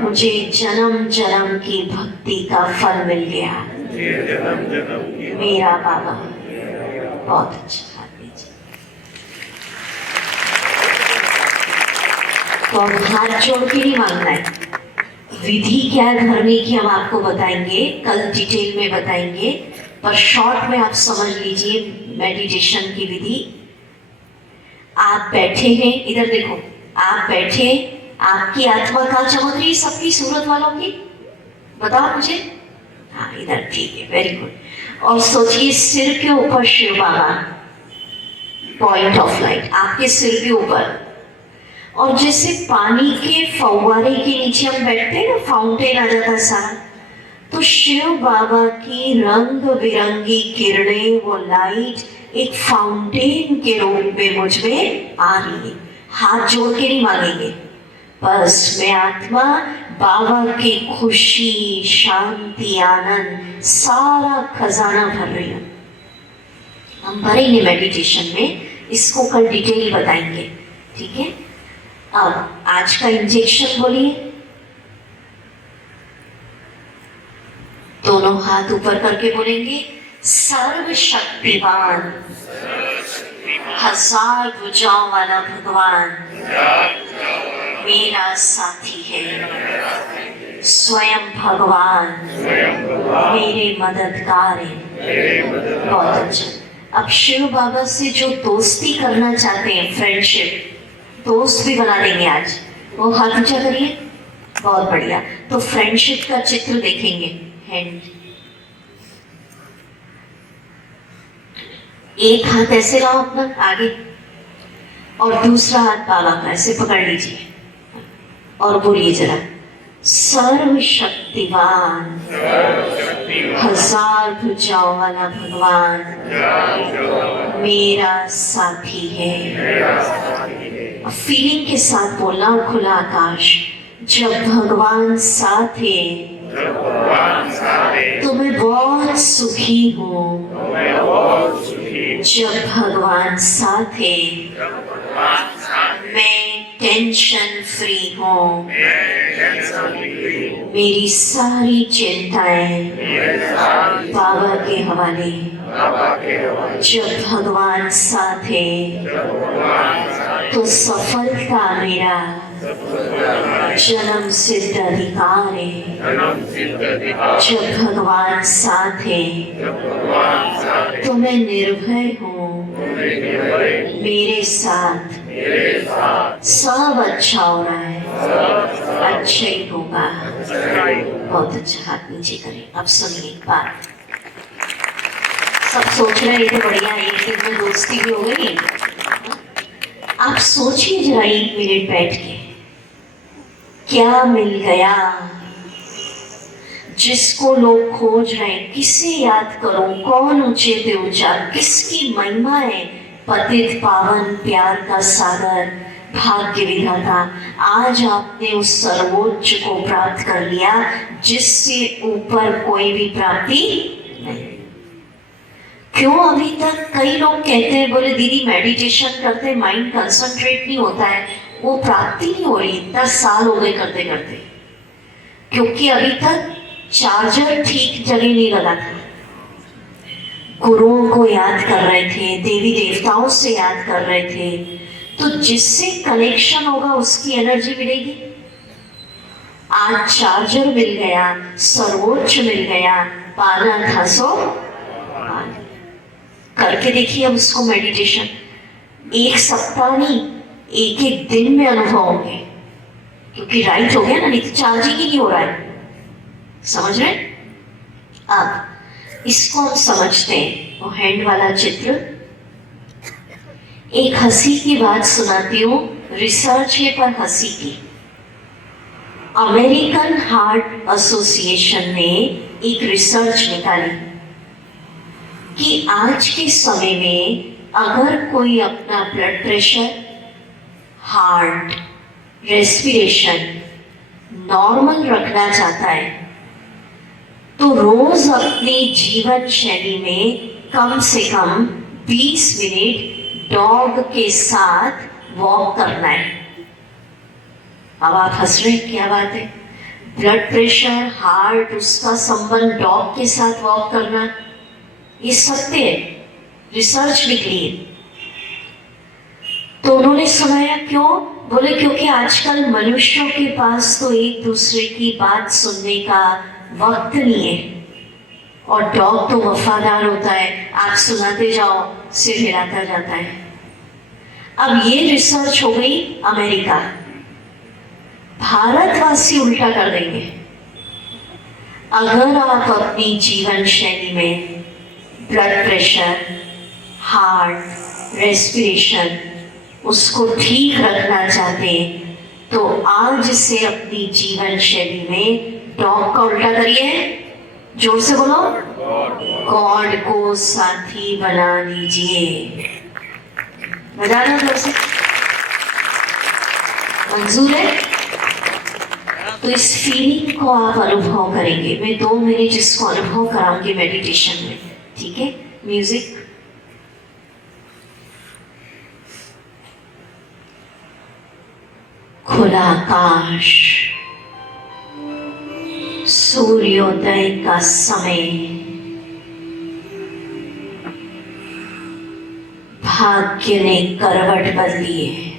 मुझे जन्म जन्म की भक्ति का फल मिल गया। मेरा बाबा बहुत अच्छा। तो अब हाथ जोड़ के नहीं मांगना है, विधि क्या है भरने की हम आपको बताएंगे, कल डिटेल में बताएंगे, पर शॉर्ट में आप समझ लीजिए मेडिटेशन की विधि। आप बैठे हैं, इधर देखो, आप बैठे, आपकी आत्मा कहाँ चमक रही है, सबकी सूरत वालों की, बताओ मुझे। हाँ इधर, ठीक है, वेरी गुड। और सोचिए सिर के ऊपर शिव बाबा, पॉइंट ऑफ लाइट आपके सिर के ऊपर। और जैसे पानी के फव्वारे के नीचे हम बैठते हैं ना, फाउंटेन आ जाता सारा, तो शिव बाबा की रंग बिरंगी किरणें, वो लाइट एक फाउंटेन के रूप में मुझ में आ रही है। हाथ जोड़ के नहीं मांगेंगे, बस मैं आत्मा बाबा की खुशी, शांति, आनंद, सारा खजाना भर रही हूँ। हम भरेंगे मेडिटेशन में, इसको कल डिटेल बताएंगे, ठीक है। अब आज का इंजेक्शन बोलिए, दोनों हाथ ऊपर करके बोलेंगे, सर्वशक्तिमान हजार भुजाओं वाला भगवान मेरा साथी है, स्वयं भगवान मेरे मददगार है। बहुत अच्छा। अब शिव बाबा से जो दोस्ती करना चाहते हैं, फ्रेंडशिप, दोस्त भी बना देंगे आज, वो हाथ ऊंचा करिए। बहुत बढ़िया। तो फ्रेंडशिप का चित्र देखेंगे, हैंड, एक हाथ ऐसे लाओ अपना आगे और दूसरा हाथ बाबा का ऐसे पकड़ लीजिए और बोलिए जरा, सर्वशक्तिमान हजार भुजाओं वाला भगवान मेरा साथी है। अब फीलिंग के साथ बोलना, खुला आकाश, जब भगवान साथ है तो मैं बहुत सुखी हूँ, जब भगवान साथ है मैं टेंशन फ्री हूँ, मेरी सारी चिंताएं बाबा के हवाले, जब भगवान साथ है तो सफलता मेरा जन्म सिद्ध अधिकार है, जब भगवान साथ है तो मैं निर्भय हूँ, मेरे साथ सब अच्छा हो रहा है, अच्छा ही होगा। बहुत अच्छा, हाथ नीचे करें। अब सुनिए एक बात, सब सोच रहे हैं तो बढ़िया, एक दिन में दोस्ती भी हो गई। आप सोचिए जरा 1 मिनट बैठ के, क्या मिल गया जिसको लोग खोज रहे हैं, किसे याद करो, कौन ऊंचे पे ऊंचा, किसकी महिमा है, पतित पावन प्यार का सागर भाग्य विधाता। आज आपने उस सर्वोच्च को प्राप्त कर लिया जिससे ऊपर कोई भी प्राप्ति नहीं। क्यों अभी तक कई लोग कहते हैं, बोले दीदी मेडिटेशन करते माइंड कंसंट्रेट नहीं होता है, वो प्राप्ति नहीं हो रही। 10 साल हो गए करते करते, क्योंकि अभी तक चार्जर ठीक जगह नहीं लगा था। गुरुओं को याद कर रहे थे, देवी देवताओं से याद कर रहे थे, तो जिससे कनेक्शन होगा उसकी एनर्जी मिलेगी। आज चार्जर मिल गया, सर्वोच्च मिल गया, पाना था सो करके देखिए अब उसको मेडिटेशन। 1 सप्ताह नहीं, एक दिन में अनुभव होंगे, क्योंकि राइट हो गया ना, नहीं तो चार्जिंग ही नहीं हो रहा है। समझ रहे? अब इसको हम समझते हैं, वो हैंड वाला चित्र। एक हंसी की बात सुनाती हूँ, रिसर्च है पर हंसी की। अमेरिकन हार्ट एसोसिएशन ने एक रिसर्च निकाली कि आज के समय में अगर कोई अपना blood pressure, heart, respiration normal रखना चाहता है तो रोज अपनी जीवन शैली में कम से कम 20 मिनट डॉग के साथ वॉक करना है। अब आप हंस रहे हैं, क्या बात है? ब्लड प्रेशर, हार्ट, उसका संबंध डॉग के साथ वॉक करना, ये सत्य है, रिसर्च निकली है। तो उन्होंने सुनाया क्यों? बोले क्योंकि आजकल मनुष्यों के पास तो एक दूसरे की बात सुनने का वक्त नहीं है, और डॉग तो वफादार होता है, आप सुनाते जाओ, सिर हिलाता जाता है। अब ये रिसर्च हो गई अमेरिका, भारतवासी उल्टा कर देंगे। अगर आप अपनी जीवन शैली में ब्लड प्रेशर, हार्ट, रेस्पिरेशन उसको ठीक रखना चाहते हैं तो आज से अपनी जीवन शैली में डॉग का उल्टा करिए, जोर से बोलो, गॉड को साथी बना लीजिए। बजाना जोर से, मंजूर है? तो इस फीलिंग को आप अनुभव करेंगे। मैं 2 मिनट जिसको अनुभव कराऊंगी मेडिटेशन में, ठीक है? म्यूजिक। खुला आकाश, सूर्योदय का समय भाग्य ने करवट बदली है।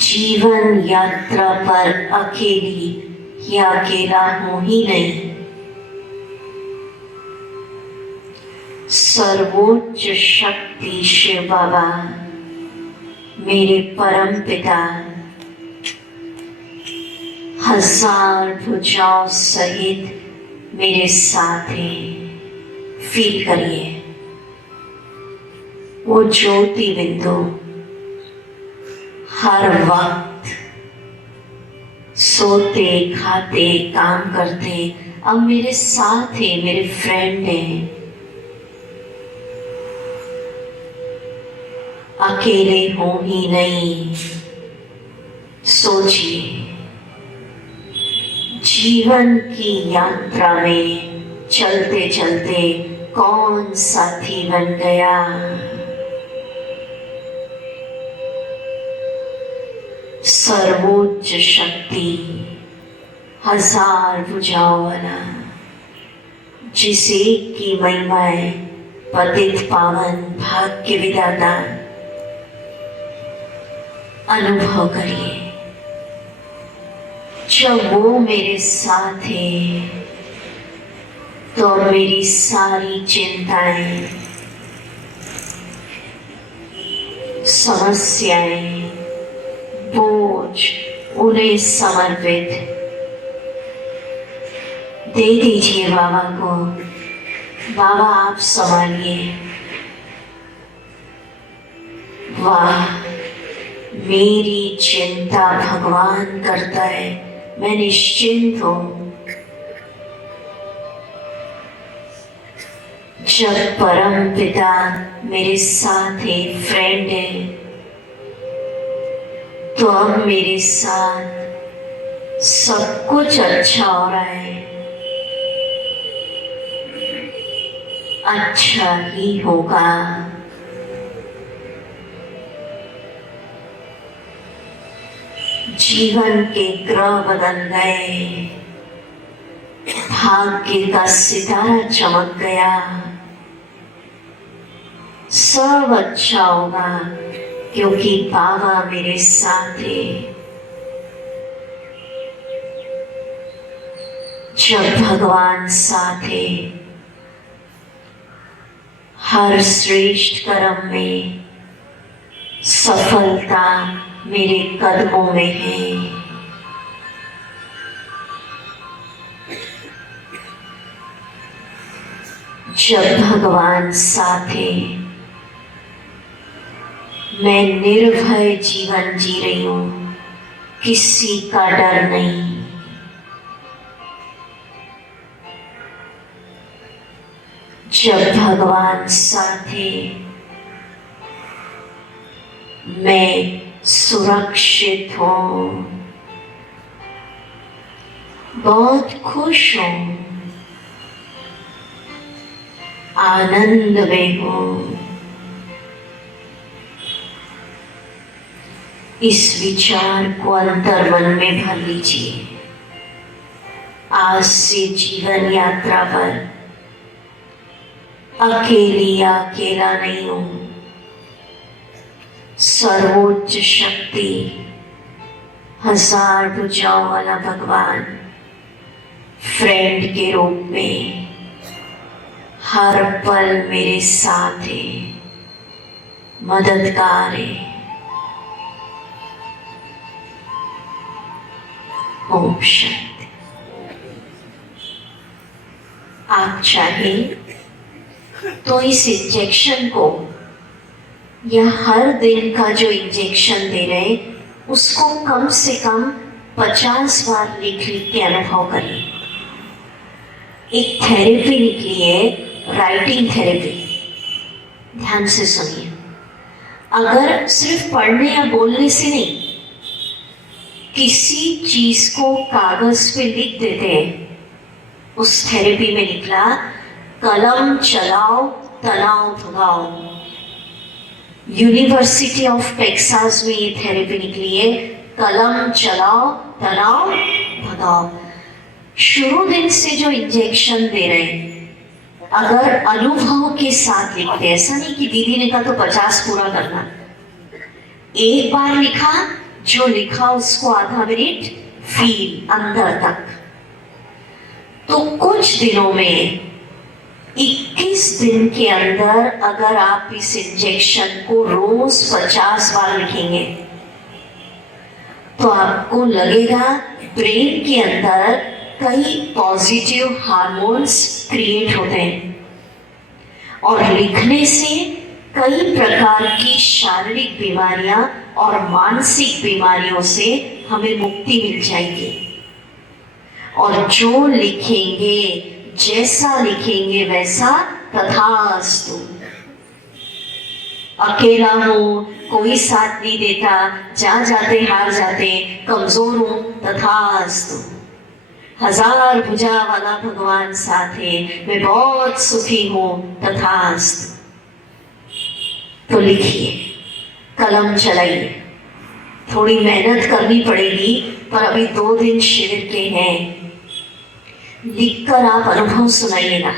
जीवन यात्रा पर अकेली या अकेला हूं ही नहीं, सर्वोच्च शक्ति शिव बाबा मेरे परम पिता हजार भुजाओं सहित मेरे साथ हैं। फील करिए वो ज्योति बिंदु हर वक्त सोते खाते काम करते अब मेरे साथ है, मेरे फ्रेंड हैं। अकेले हो ही नहीं। सोचिए जीवन की यात्रा में चलते चलते कौन साथी बन गया। सर्वोच्च शक्ति हजार भुजाओं वाला, जिसे की महिमाएं पतित पावन भाग्य विधाता अनुभव करिए। जब वो मेरे साथ है तो मेरी सारी चिंताएं, समस्याएं, बोझ उन्हें समर्पित दे दीजिए बाबा को। बाबा आप संभालिए। वाह, मेरी चिंता भगवान करता है, मैं निश्चिंत हूं। जब परम पिता मेरे साथ है, फ्रेंड है, तो अब मेरे साथ सब कुछ अच्छा हो रहा है, अच्छा ही होगा। जीवन के ग्रह बदल गए, भाग्य का सितारा चमक गया, सब अच्छा होगा क्योंकि बाबा मेरे साथ है। जब भगवान साथ है, हर श्रेष्ठ कर्म में सफलता मेरे कदमों में है। जब भगवान साथ है, मैं निर्भय जीवन जी रही हूं, किसी का डर नहीं। जब भगवान साथ है, मैं सुरक्षित हूं, बहुत खुश हूं, आनंद में हूं। इस विचार को अंतर मन में भर लीजिए। आज से जीवन यात्रा पर अकेली या अकेला नहीं हूं। सर्वोच्च शक्ति हजार भुजाओं वाला भगवान फ्रेंड के रूप में हर पल मेरे साथ है, मददगार है। ओम शांति। आप चाहे तो इस इंजेक्शन को या हर दिन का जो इंजेक्शन दे रहे उसको कम से कम 50 बार लिख के अनुभव करिए। एक थेरेपी निकली है, राइटिंग थेरेपी। ध्यान से सुनिए। अगर सिर्फ पढ़ने या बोलने से नहीं, किसी चीज को कागज पे लिख देते हैं। उस थेरेपी में निकला, कलम चलाओ तनाव भगाओ। यूनिवर्सिटी ऑफ टेक्सास में ये थेरेपी निकली है, कलम चलाओ, तनाव भगाओ। शुरू दिन से जो इंजेक्शन दे रहे हैं, अगर अनुभव के साथ लिखते, ऐसा नहीं कि दीदी ने कहा तो 50 पूरा करना, एक बार लिखा, जो लिखा उसको आधा मिनट फील अंदर तक, तो कुछ दिनों में 21 दिन के अंदर अगर आप इस इंजेक्शन को रोज 50 बार लिखेंगे तो आपको लगेगा ब्रेन के अंदर कई पॉजिटिव हार्मोन्स क्रिएट होते हैं और लिखने से कई प्रकार की शारीरिक बीमारियां और मानसिक बीमारियों से हमें मुक्ति मिल जाएगी। और जो लिखेंगे, जैसा लिखेंगे वैसा तथास्तु। अकेला हूं, कोई साथ नहीं देता, जा जाते हार जाते, कमजोर हूं, तथास्तु। 1000 भुजा वाला भगवान साथ है, मैं बहुत सुखी हूं, तथास्तु। तो लिखिए, कलम चलाइए, थोड़ी मेहनत करनी पड़ेगी, पर अभी 2 दिन शिविर के हैं। लिखकर आप अनुभव सुनाइएगा।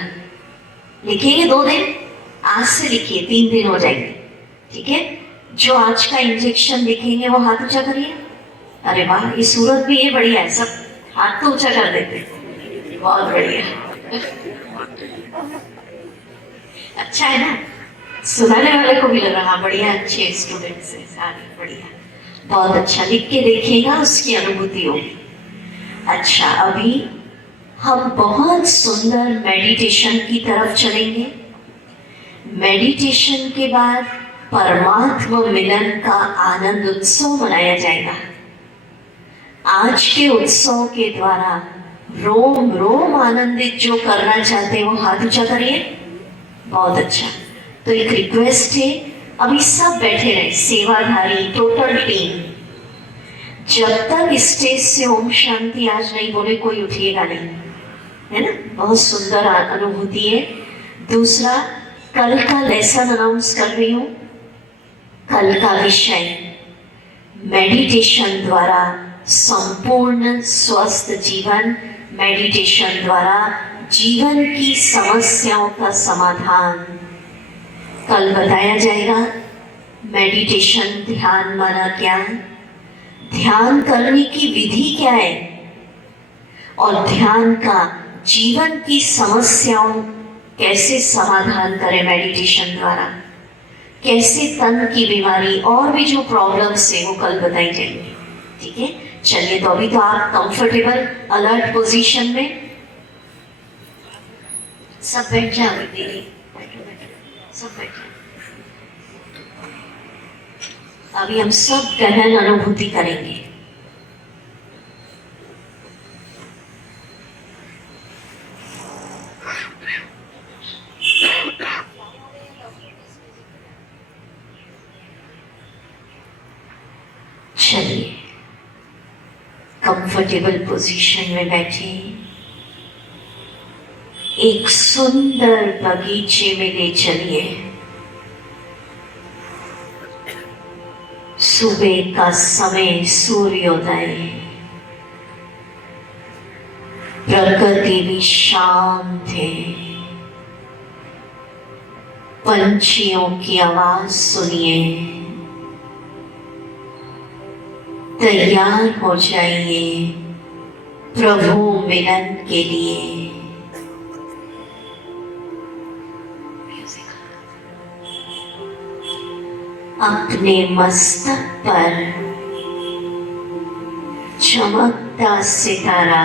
लिखेंगे 2 दिन, आज से लिखिए, 3 दिन हो जाएंगे, ठीक है। जो आज का इंजेक्शन लिखेंगे वो हाथ ऊंचा करिए। अरे वाह, ये सूरत भी है, बढ़िया है, सब हाथ तो ऊंचा कर देते, बहुत बढ़िया, अच्छा है ना। सुनाने वाले को भी लग रहा बढ़िया, अच्छे स्टूडेंट्स हैं सारे, बढ़िया, बहुत अच्छा। लिख के देखिएगा, उसकी अनुभूति होगी। अच्छा, अभी हम बहुत सुंदर मेडिटेशन की तरफ चलेंगे। मेडिटेशन के बाद परमात्मा मिलन का आनंद उत्सव मनाया जाएगा। आज के उत्सव के द्वारा रोम रोम आनंदित जो करना चाहते हैं वो हाथ ऊंचा करिए। बहुत अच्छा। तो एक रिक्वेस्ट है, अभी सब बैठे रहे, सेवाधारी टोटल टीम, जब तक स्टेज से ओम शांति आज नहीं बोले कोई उठिएगा नहीं, है ना। बहुत सुंदर अनुभूति है। दूसरा, कल का लेसन अनाउंस कर रही हूँ। कल का विषय मेडिटेशन द्वारा संपूर्ण स्वस्थ जीवन, मेडिटेशन द्वारा जीवन की समस्याओं का समाधान कल बताया जाएगा। मेडिटेशन ध्यान माना क्या है, ध्यान करने की विधि क्या है, और ध्यान का जीवन की समस्याओं कैसे समाधान करें मेडिटेशन द्वारा, कैसे तन की बीमारी और भी जो प्रॉब्लम्स है वो कल बताई जाएंगी, ठीक है। चलिए, तो अभी तो आप कंफर्टेबल अलर्ट पोजीशन में सब बैठ जाओ, दीदी सब बैठ जाओ। अभी हम सब गहन अनुभूति करेंगे। चलिए, कंफर्टेबल पोजीशन में बैठे, एक सुंदर बगीचे में ले चलिए। सुबह का समय, सूर्योदय, प्रकृति भी शांत है, पंछियों की आवाज सुनिए। तैयार हो जाइए प्रभु मिलन के लिए। अपने मस्तक पर चमकता सितारा,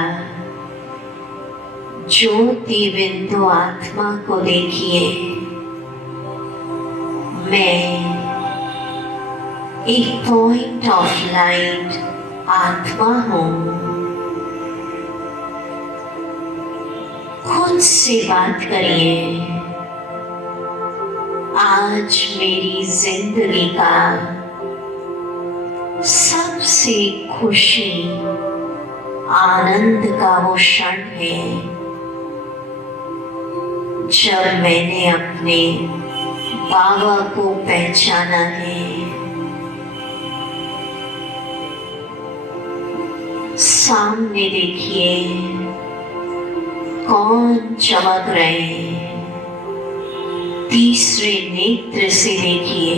ज्योति बिंदु आत्मा को देखिए। मैं एक पॉइंट ऑफ लाइट आत्मा हूं। खुद से बात करिए, आज मेरी जिंदगी का सबसे खुशी आनंद का वो क्षण है जब मैंने अपने बाबा को पहचाना है। सामने देखिए कौन चमक रहे हैं। तीसरे नेत्र से देखिए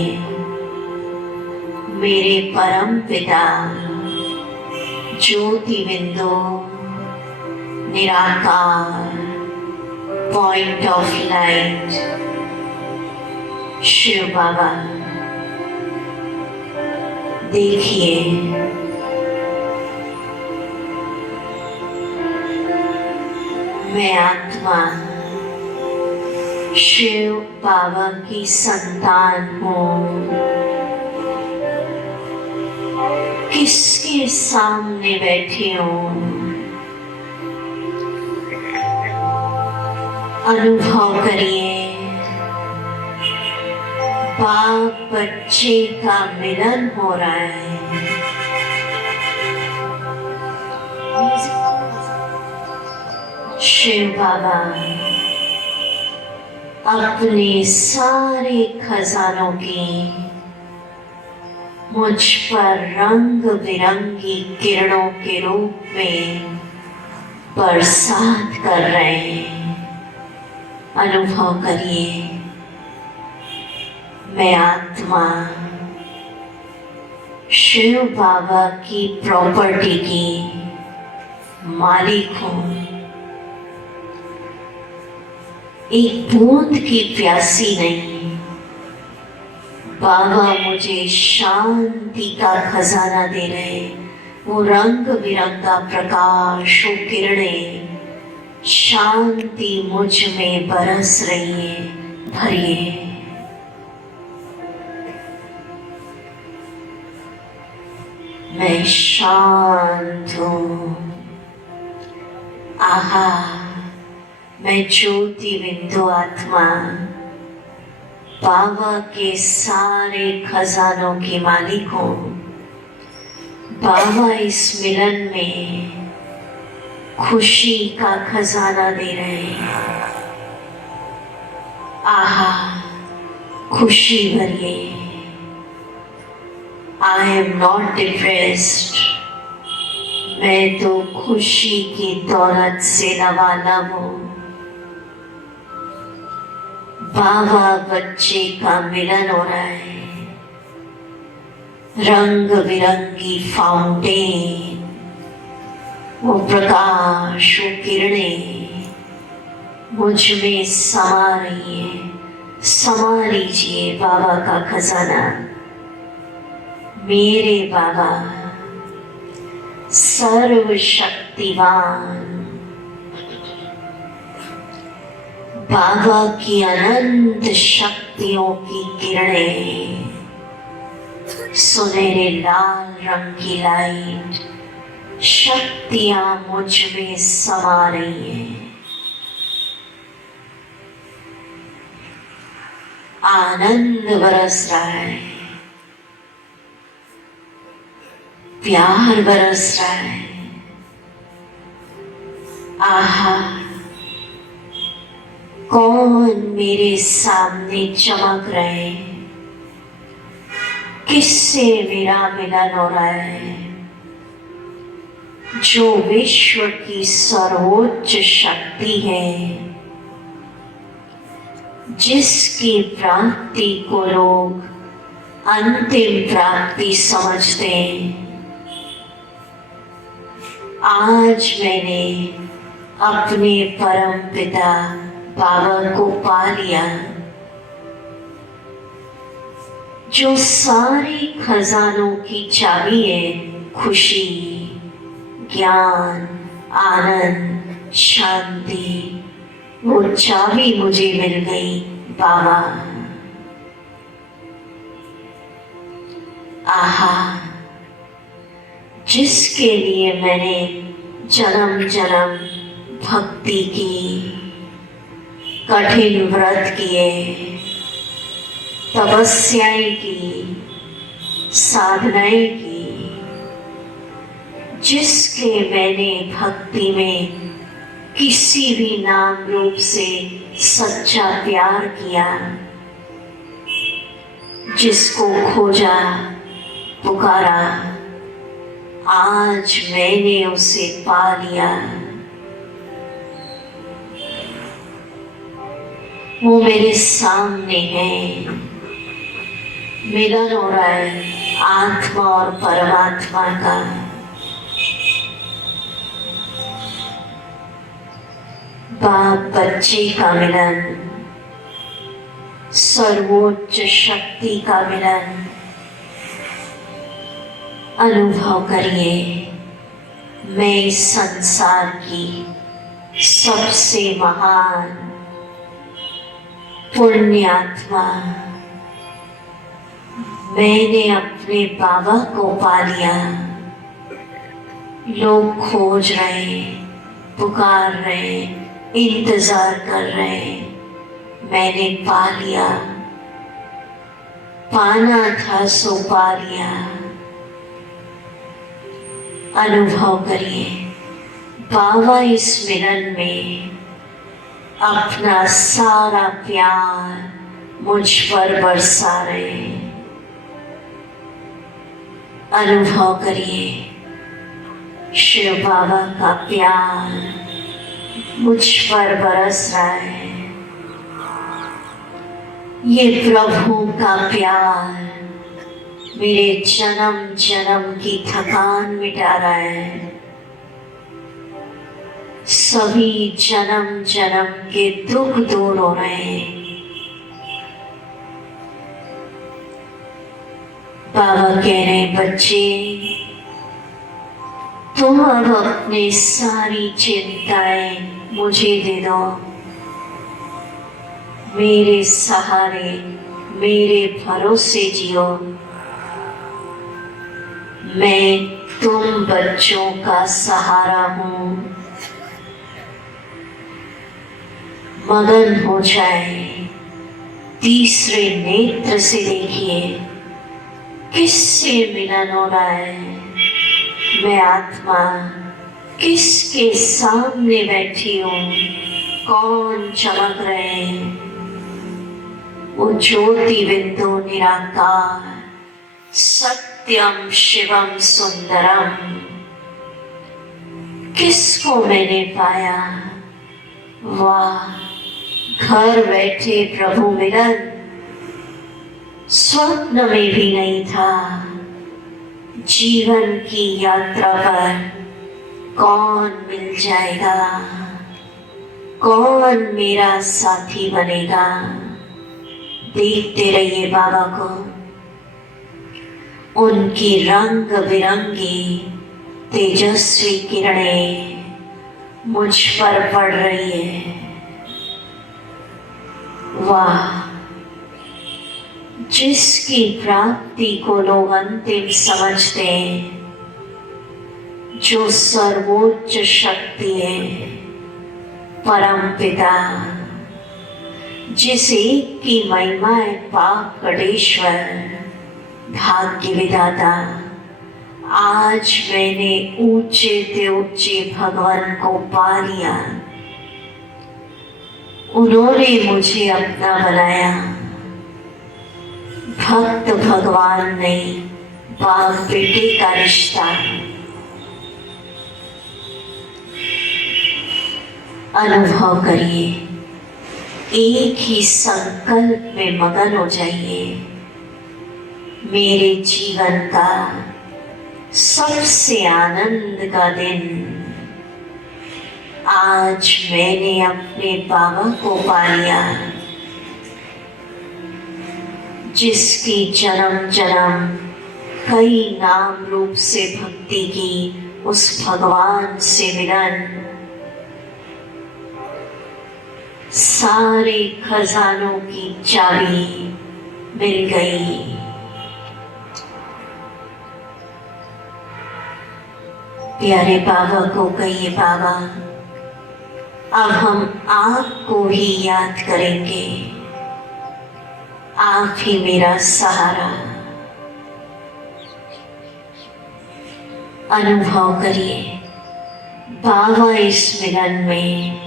मेरे परम पिता ज्योति बिंदु निराकार पॉइंट ऑफ लाइट शिव बाबा। देखिए मैं आत्मा शिव बाबा की संतान हूँ। किसके सामने बैठी हूँ? अनुभव करिए बाप बच्चे का मिलन हो रहा है। शिव बाबा अपने सारे खजानों की मुझ पर रंग बिरंगी किरणों के रूप में बरसात कर रहे हैं। अनुभव करिए मैं आत्मा शिव बाबा की प्रॉपर्टी की मालिक हूँ। एक बूंद की प्यासी नहीं। बाबा मुझे शांति का खजाना दे रहे। वो रंग बिरंगा प्रकाश, वो किरणें, शांति मुझ में बरस रही है। भरिए मैं शांत हूँ। आहा मैं ज्योति बिंदु आत्मा बाबा के सारे खजानों की मालिक हूँ। बाबा इस मिलन में खुशी का खजाना दे रहे हैं। आहा खुशी भरिए। I am not depressed. मैं तो खुशी की दौलत से लबालब हूँ। बाबा बच्चे का मिलन हो रहा है। रंग बिरंगी फाउंटेन, वो प्रकाश, वो किरणें मुझ में समा रही है। समा लीजिए बाबा का खजाना। मेरे बाबा सर्वशक्तिवान, बाबा की अनंत शक्तियों की किरणें, सुनहरे लाल रंग की लाइट, शक्तियां मुझ में समा रही हैं। आनंद बरस रहा है, प्यार बरस रहा है। आहा कौन मेरे सामने चमक रहे? किससे मेरा मिलन हो रहा है? जो विश्व की सर्वोच्च शक्ति है, जिसकी प्राप्ति को लोग अंतिम प्राप्ति समझते हैं। आज मैंने अपने परम पिता बाबा को पा लिया, जो सारे खजानों की चाबी है। खुशी, ज्ञान, आनंद, शांति, वो चाबी मुझे मिल गई बाबा। आहा जिसके लिए मैंने जन्म जन्म भक्ति की, कठिन व्रत किए, तपस्याएं की, साधनाएं की, जिसके मैंने भक्ति में किसी भी नाम रूप से सच्चा प्यार किया, जिसको खोजा, पुकारा, आज मैंने उसे पा लिया। वो मेरे सामने है, मिलन हो रहा है आत्मा और परमात्मा का। बाप बच्चे का मिलन, सर्वोच्च शक्ति का मिलन। अनुभव करिए, मैं इस संसार की सबसे महान पुण्यात्मा, मैंने अपने बाबा को पा लिया। लोग खोज रहे, पुकार रहे, इंतजार कर रहे, मैंने पा लिया। पाना था सो पा लिया। अनुभव करिए, बाबा इस मिलन में अपना सारा प्यार मुझ पर बरसा रहे हैं। अनुभव करिए, शिव बाबा का प्यार मुझ पर बरस रहा है। ये प्रभु का प्यार मेरे जन्म जन्म की थकान मिटा रहा है। सभी जन्म जन्म के दुख दूर हो रहे हैं। बाबा कह रहे हैं, बच्चे तुम अब अपनी सारी चिंताएं मुझे दे दो। मेरे सहारे, मेरे भरोसे जियो। मैं तुम बच्चों का सहारा हूं। मगन हो जाए, तीसरे नेत्र से देखिए किससे मिलन हो रहा है। मैं आत्मा किसके सामने बैठी हूँ, कौन चमक रहे हैं। वो ज्योति बिंदु निराकार, सत्यम शिवम सुंदरम। किसको मैंने पाया? वाह, घर बैठे प्रभु मिलन स्वप्न में भी नहीं था। जीवन की यात्रा पर कौन मिल जाएगा, कौन मेरा साथी बनेगा। देखते रहिए बाबा को, उनकी रंग बिरंगी तेजस्वी किरणें मुझ पर पड़ रही है। वाह, जिसकी प्राप्ति को लोग अंतिम समझते हैं, जो सर्वोच्च शक्ति है, परम पिता, जिस एक की महिमा है पाप कटेश्वर, भाग्य विधाता। आज मैंने ऊंचे से ऊंचे भगवान को पा लिया। उन्होंने मुझे अपना बनाया। भक्त भगवान नहीं, बाप बेटे का रिश्ता। अनुभव करिए, एक ही संकल्प में मगन हो जाइए। मेरे जीवन का सबसे आनंद का दिन, आज मैंने अपने बाबा को पा लिया, जिसकी जन्म जन्म कई नाम रूप से भक्ति की, उस भगवान से मिलन। सारे खजानों की चाबी मिल गई। प्यारे बाबा को कहिए, बाबा अब हम आपको ही याद करेंगे, आप ही मेरा सहारा। अनुभव करिए, बाबा इस मिलन में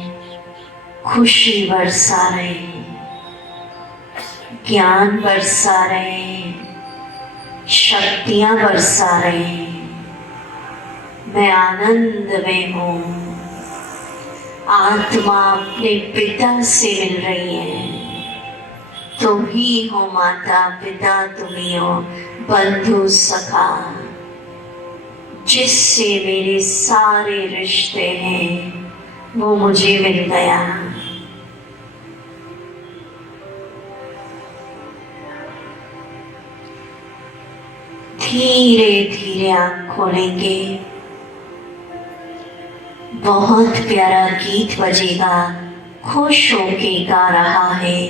खुशी बरसा रहे, ज्ञान बरसा रहे, शक्तियां बरसा रहे। मैं आनंद में हूँ। आत्मा अपने पिता से मिल रही है। तुम ही हो माता पिता, तुम ही हो बंधु सखा, जिससे मेरे सारे रिश्ते हैं वो मुझे मिल गया। धीरे धीरे आंख खोलेंगे। बहुत प्यारा गीत बजेगा, खुश होके गा रहा है।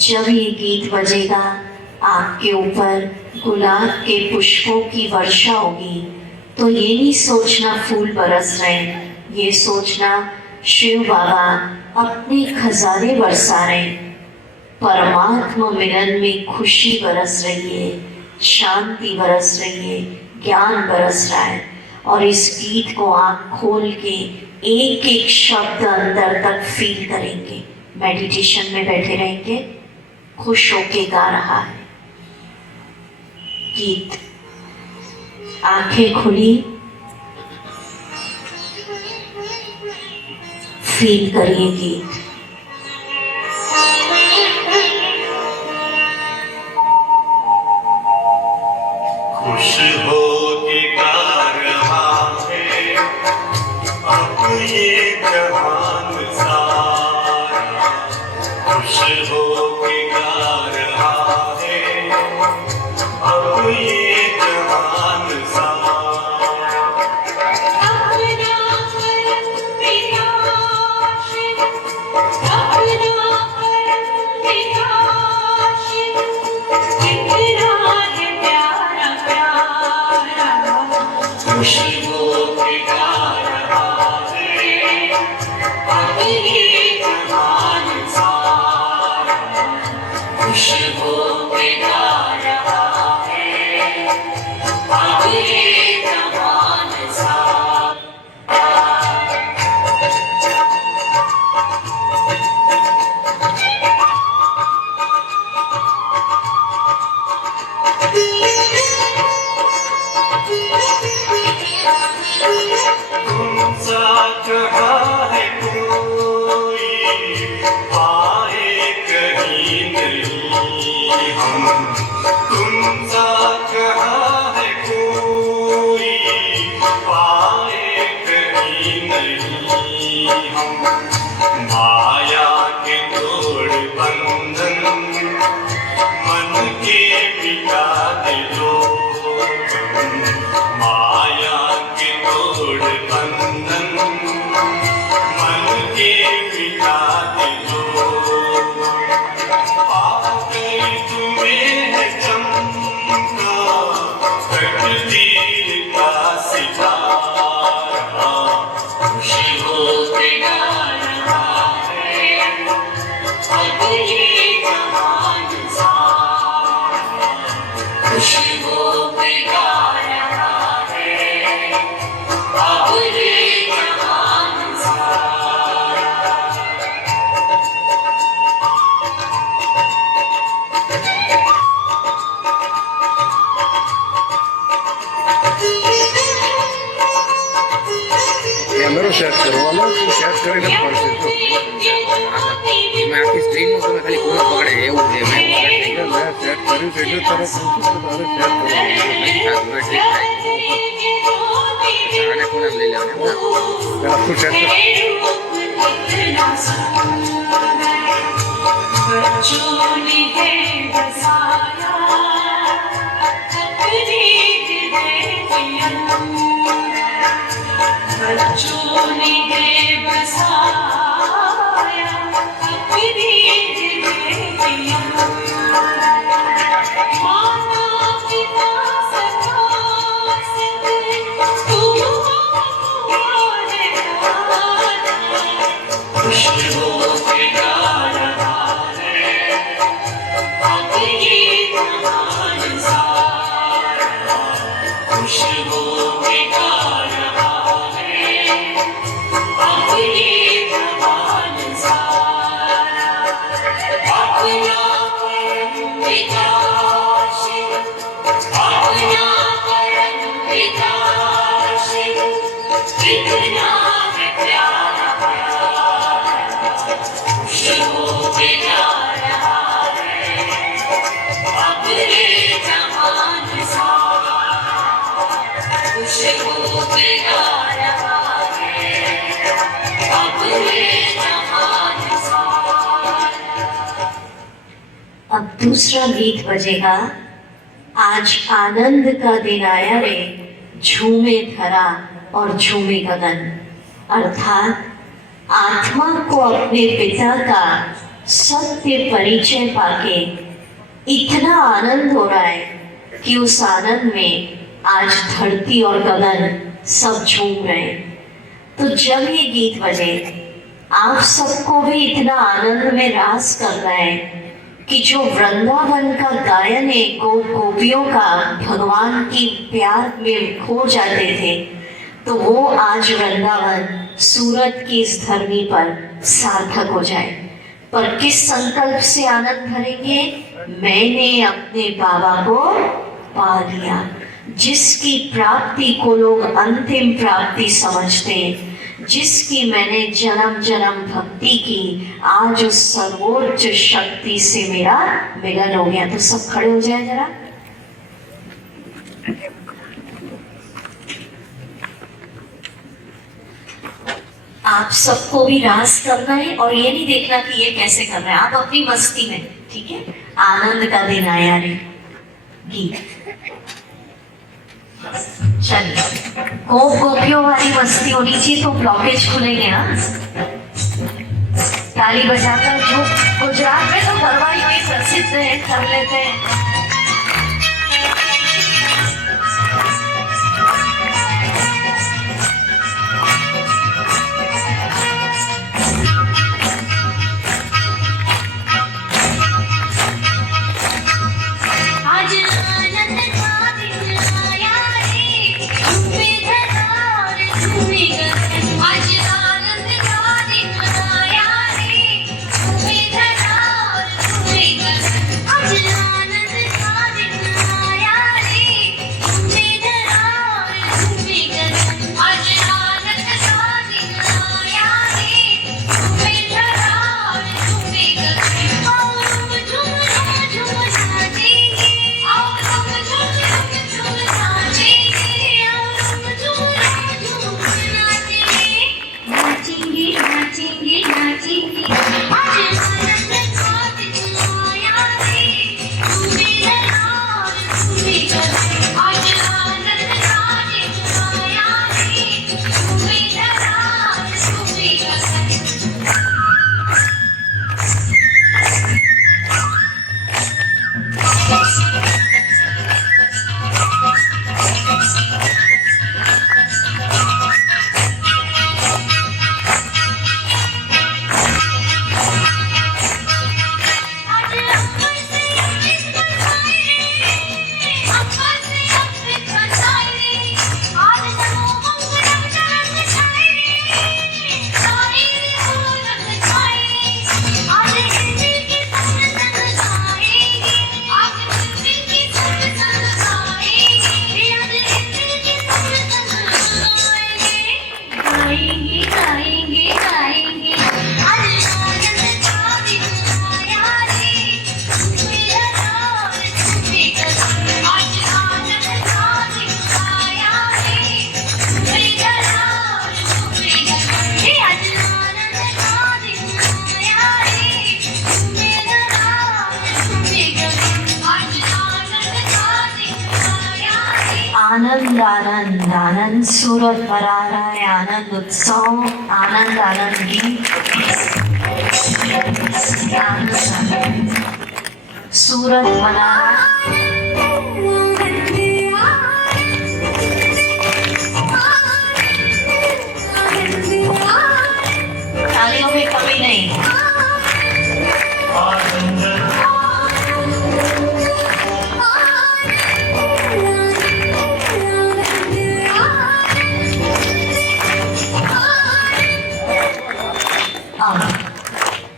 जब ये गीत बजेगा आपके ऊपर गुलाब के पुष्पों की वर्षा होगी, तो ये नहीं सोचना फूल बरस रहे, ये सोचना शिव बाबा अपने खजाने बरसा रहे। परमात्मा मिलन में खुशी बरस रही है, शांति बरस रही है, ज्ञान बरस रहा है। और इस गीत को आँख खोल के एक एक शब्द अंदर तक फील करेंगे। मेडिटेशन में बैठे रहेंगे, खुश होके गा रहा है गीत। आंखें खुली, फील करिए गीत। खुश हो के गा रहा है अब ये जहान सारा, खुश हो के गा रहा है अब ये जहान सारा। खुश हो के गा रहा है अब ये जहान सारा, खुश हो के गा रहा है अब ये जहान सारा। तुमसा कहा है कोई पाए कहीं नहीं हम, तुमसा कहा है कोई पाए कहीं नहीं हम। माया के तोड़ बंधन मन के मिटा दे लो, माया के तोड़ बंधन मन के मिटा दे लो। आ गई तुम्हें है चमका तकदीर का सितारा, खुशी हो के गा रहा है अब ये जहान सारा, खुशी हो के गा रहा है अब ये जहान सारा। कैमरा सेट करवाना, सेट करेगा પડશે તો મેં આખી સ્ક્રીનમાં તમે ખાલી કોનો પકડે એવું છે મેં સેટ કર્યું છે એટલે તરત પૂછું તો તારે સેટ કરવાનું આને કોને લઈ લેવાનું પેલા તું સેટ કર। बच्चों ने बसाया अपनी जिंदगियां, माता पिता सखा सब तुम हमारे दादा, खुश हो के गा रहा है अब ये जहान सारा, खुश हो के गा रहा है अब ये जहान सारा। अपना परम पिता शिव, अपना परम पिता शिव अब दूसरा गीत बजेगा। आज आनंद का दिन आया रे, झूमे धरा और झूमे गगन। अर्थात आत्मा को अपने पिता का सत्य परिचय पाके इतना आनंद हो रहा है कि उस आनंद में आज धरती और गगन सब झूम रहे हैं। तो जब ये गीत बजे आप सबको भी इतना आनंद में रास कर रहा है कि जो वृंदावन का गायन है, गोपियों का भगवान की प्यार में खो जाते थे, तो वो आज वृंदावन सूरत की इस धरती पर सार्थक हो जाए। पर किस संकल्प से आनंद भरेंगे? मैंने अपने बाबा को पा लिया, जिसकी प्राप्ति को लोग अंतिम प्राप्ति समझते हैं, जिसकी मैंने जन्म जन्म भक्ति की, आज उस सर्वोच्च शक्ति से मेरा मिलन हो गया। तो सब खड़े हो जाए जरा। आप सबको भी रास करना है और ये नहीं देखना कि ये कैसे कर रहे हैं, आप अपनी मस्ती में, ठीक है। आनंद का दिन आया रे गीत। चलिए, गोपियों वाली मस्ती होनी चाहिए तो ब्लॉकेज खुलेंगे। हाँ, ताली बजाकर, जो गुजरात में तो गरबा यूं ही प्रसिद्ध है, कर लेते हैं। आनंद आनंद आनंद सूरत पर आ रहा है, आनंद उत्सव, आनंद आनंद गीत, सूरत बना तालियों में कमी नहीं।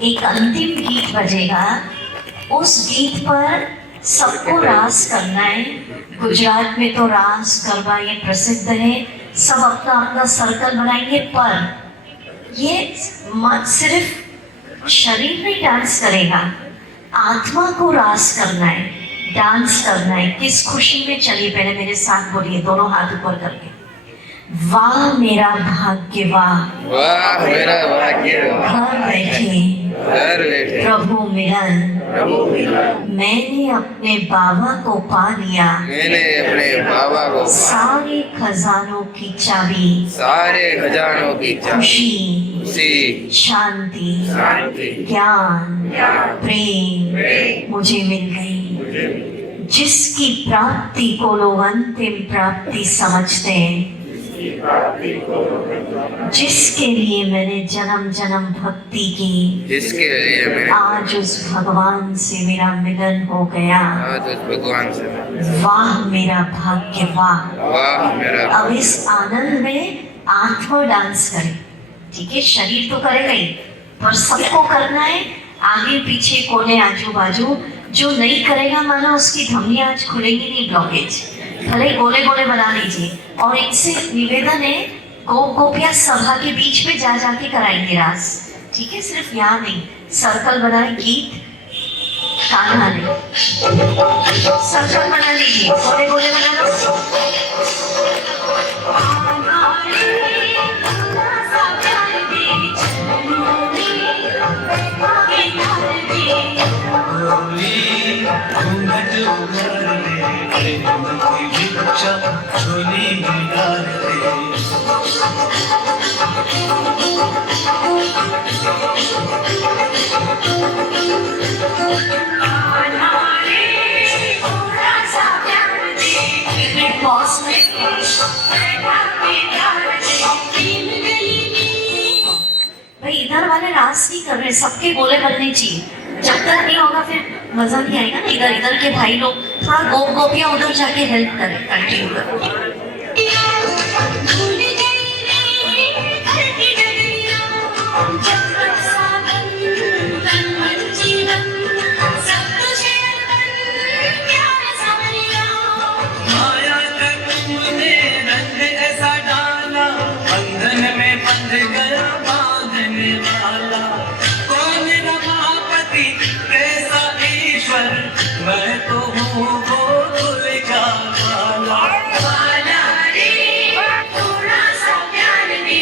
एक अंतिम गीत बजेगा, उस गीत पर सबको रास करना है। गुजरात में तो रास गरबा ये प्रसिद्ध है, सब अपना अपना सर्कल बनाएंगे, पर ये सिर्फ शरीर में डांस करेगा, आत्मा को रास करना है, डांस करना है। किस खुशी में? चलिए पहले मेरे साथ बोलिए, दोनों हाथ ऊपर करके, वाह मेरा भाग्य, वाह वाह मेरा भाग्य, घर बैठे प्रभु मिलन, मैंने अपने बाबा को पा लिया, मैंने अपने बाबा को सारे खजानों की चाबी, सारे खजानों की खुशी, शांति, ज्ञान, प्रेम मुझे मिल गई। जिसकी प्राप्ति को लोग अंतिम प्राप्ति समझते हैं, जिसके लिए मैंने जन्म जन्म भक्ति की, जिसके लिए मैंने आज उस भगवान से मेरा मिलन हो गया। आज उस भगवान से, वाह मेरा भाग्य, वाह। वाह मेरा। अब इस आनंद में आत्मा डांस करे, ठीक है? शरीर तो करेगा ही, पर सबको करना है, आगे पीछे कोने आजू बाजू। जो नहीं करेगा माना उसकी धमनियां आज खुलेंगी नहीं, ब्लॉकेज। भले गोले गोले बना लीजिए। और इनसे निवेदन है, गोपियां सभा के बीच में जा जाके कराएंगे रास, ठीक है? सिर्फ यहाँ नहीं, सर्कल बनाए, गीत कान्हा नहीं, सर्कल बना लीजिए, गोले गोले बना लो। झोली में डाल दे, भाई इधर वाले रास नहीं कर रहे, सबके गोले बनने चाहिए। जब तक नहीं होगा फिर मजा नहीं आएगा ना। इधर इधर के भाई लोग थोड़ा गोपियां उधर जाके हेल्प करें, कंटिन्यू करें। मैं तो हूँ गोकुल का वाला रे, थोड़ा सा प्यार दे,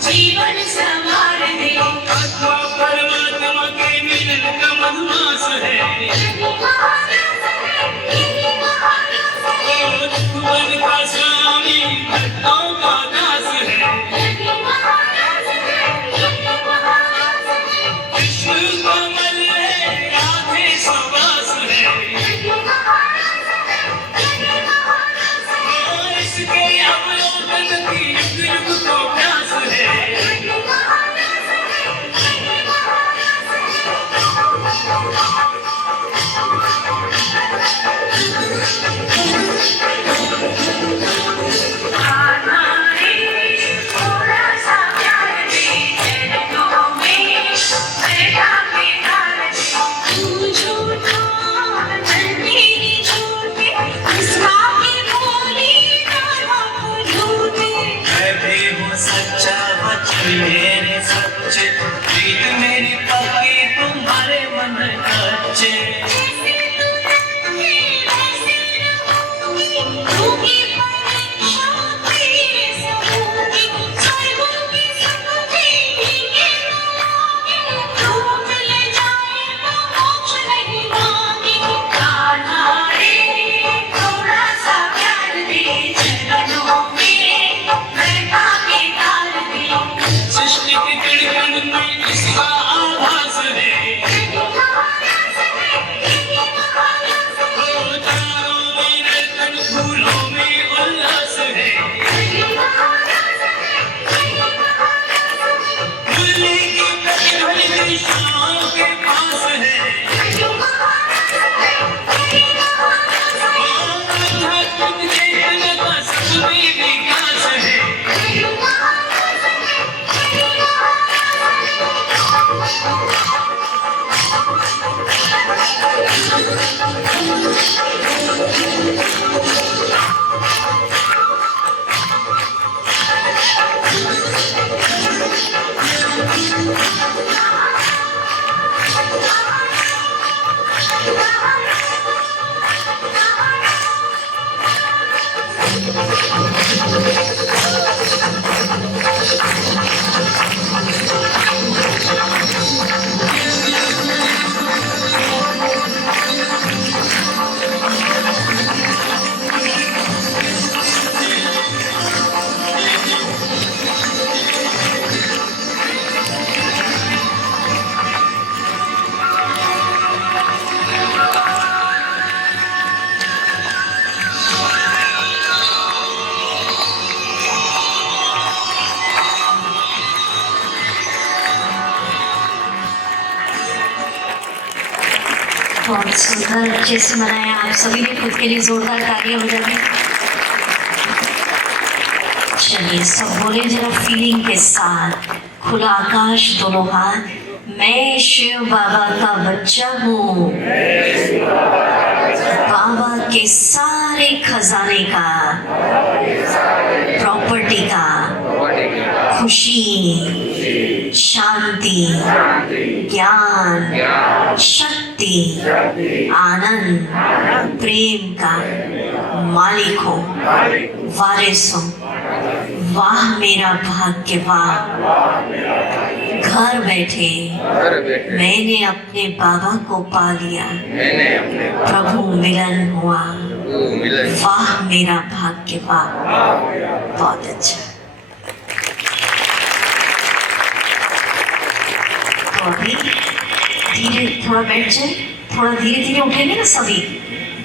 जीवन संवार दे। आत्मा परमात्मा के मिलन का मधुमास है, भगवान का स्वामी भक्तों का दास है। विष्णु कमल है, राधे सुवास है, और इसके अवलोकन की युग युग को प्यास है। मेरे सच्चे प्रीत मेरी पक्की, तुम्हारे मन कच्चे। बहुत सुंदर अच्छे से मनाया। आप सभी ने खुद के लिए जोरदार तालियां बजाई। चलिए सब बोले जरा फीलिंग के साथ, खुला आकाश दोनों हाथ, मैं शिव बाबा का बच्चा हूँ, बाबा के सारे खजाने का, प्रॉपर्टी का, खुशी, शांति, ज्ञान, शक्ति, आनंद, प्रेम का मालिक हो, वारिस हो। वाह मेरा भाग्य, वाह घर बैठे मैंने अपने बाबा को पा लिया, प्रभु मिलन हुआ। वाह मेरा भाग्य, वाह। बहुत अच्छा। तो अभी धीरे थोड़ा बैठ जाए, थोड़ा धीरे धीरे उठेंगे ना सभी।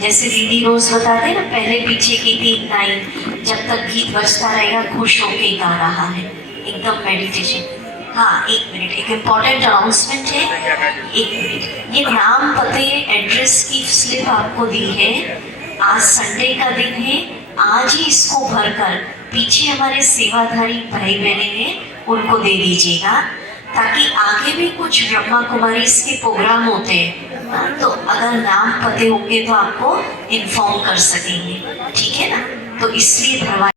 जैसे दीदी रोज बताते हैं ना, पहले पीछे की 3 लाइन, जब तक गीत बजता रहेगा खुश होके गा रहा है, एकदम मेडिटेशन। हाँ 1 मिनट, एक इम्पॉर्टेंट अनाउंसमेंट है। 1 मिनट, ये नाम पते एड्रेस की स्लिप आपको दी है। आज संडे का दिन है, आज ही इसको भरकर पीछे हमारे सेवाधारी भाई बहने हैं उनको दे दीजिएगा, ताकि आगे भी कुछ ब्रह्मा कुमारी के प्रोग्राम होते हैं तो अगर नाम पते होंगे तो आपको इन्फॉर्म कर सकेंगे, ठीक है ना। तो इसलिए भरवा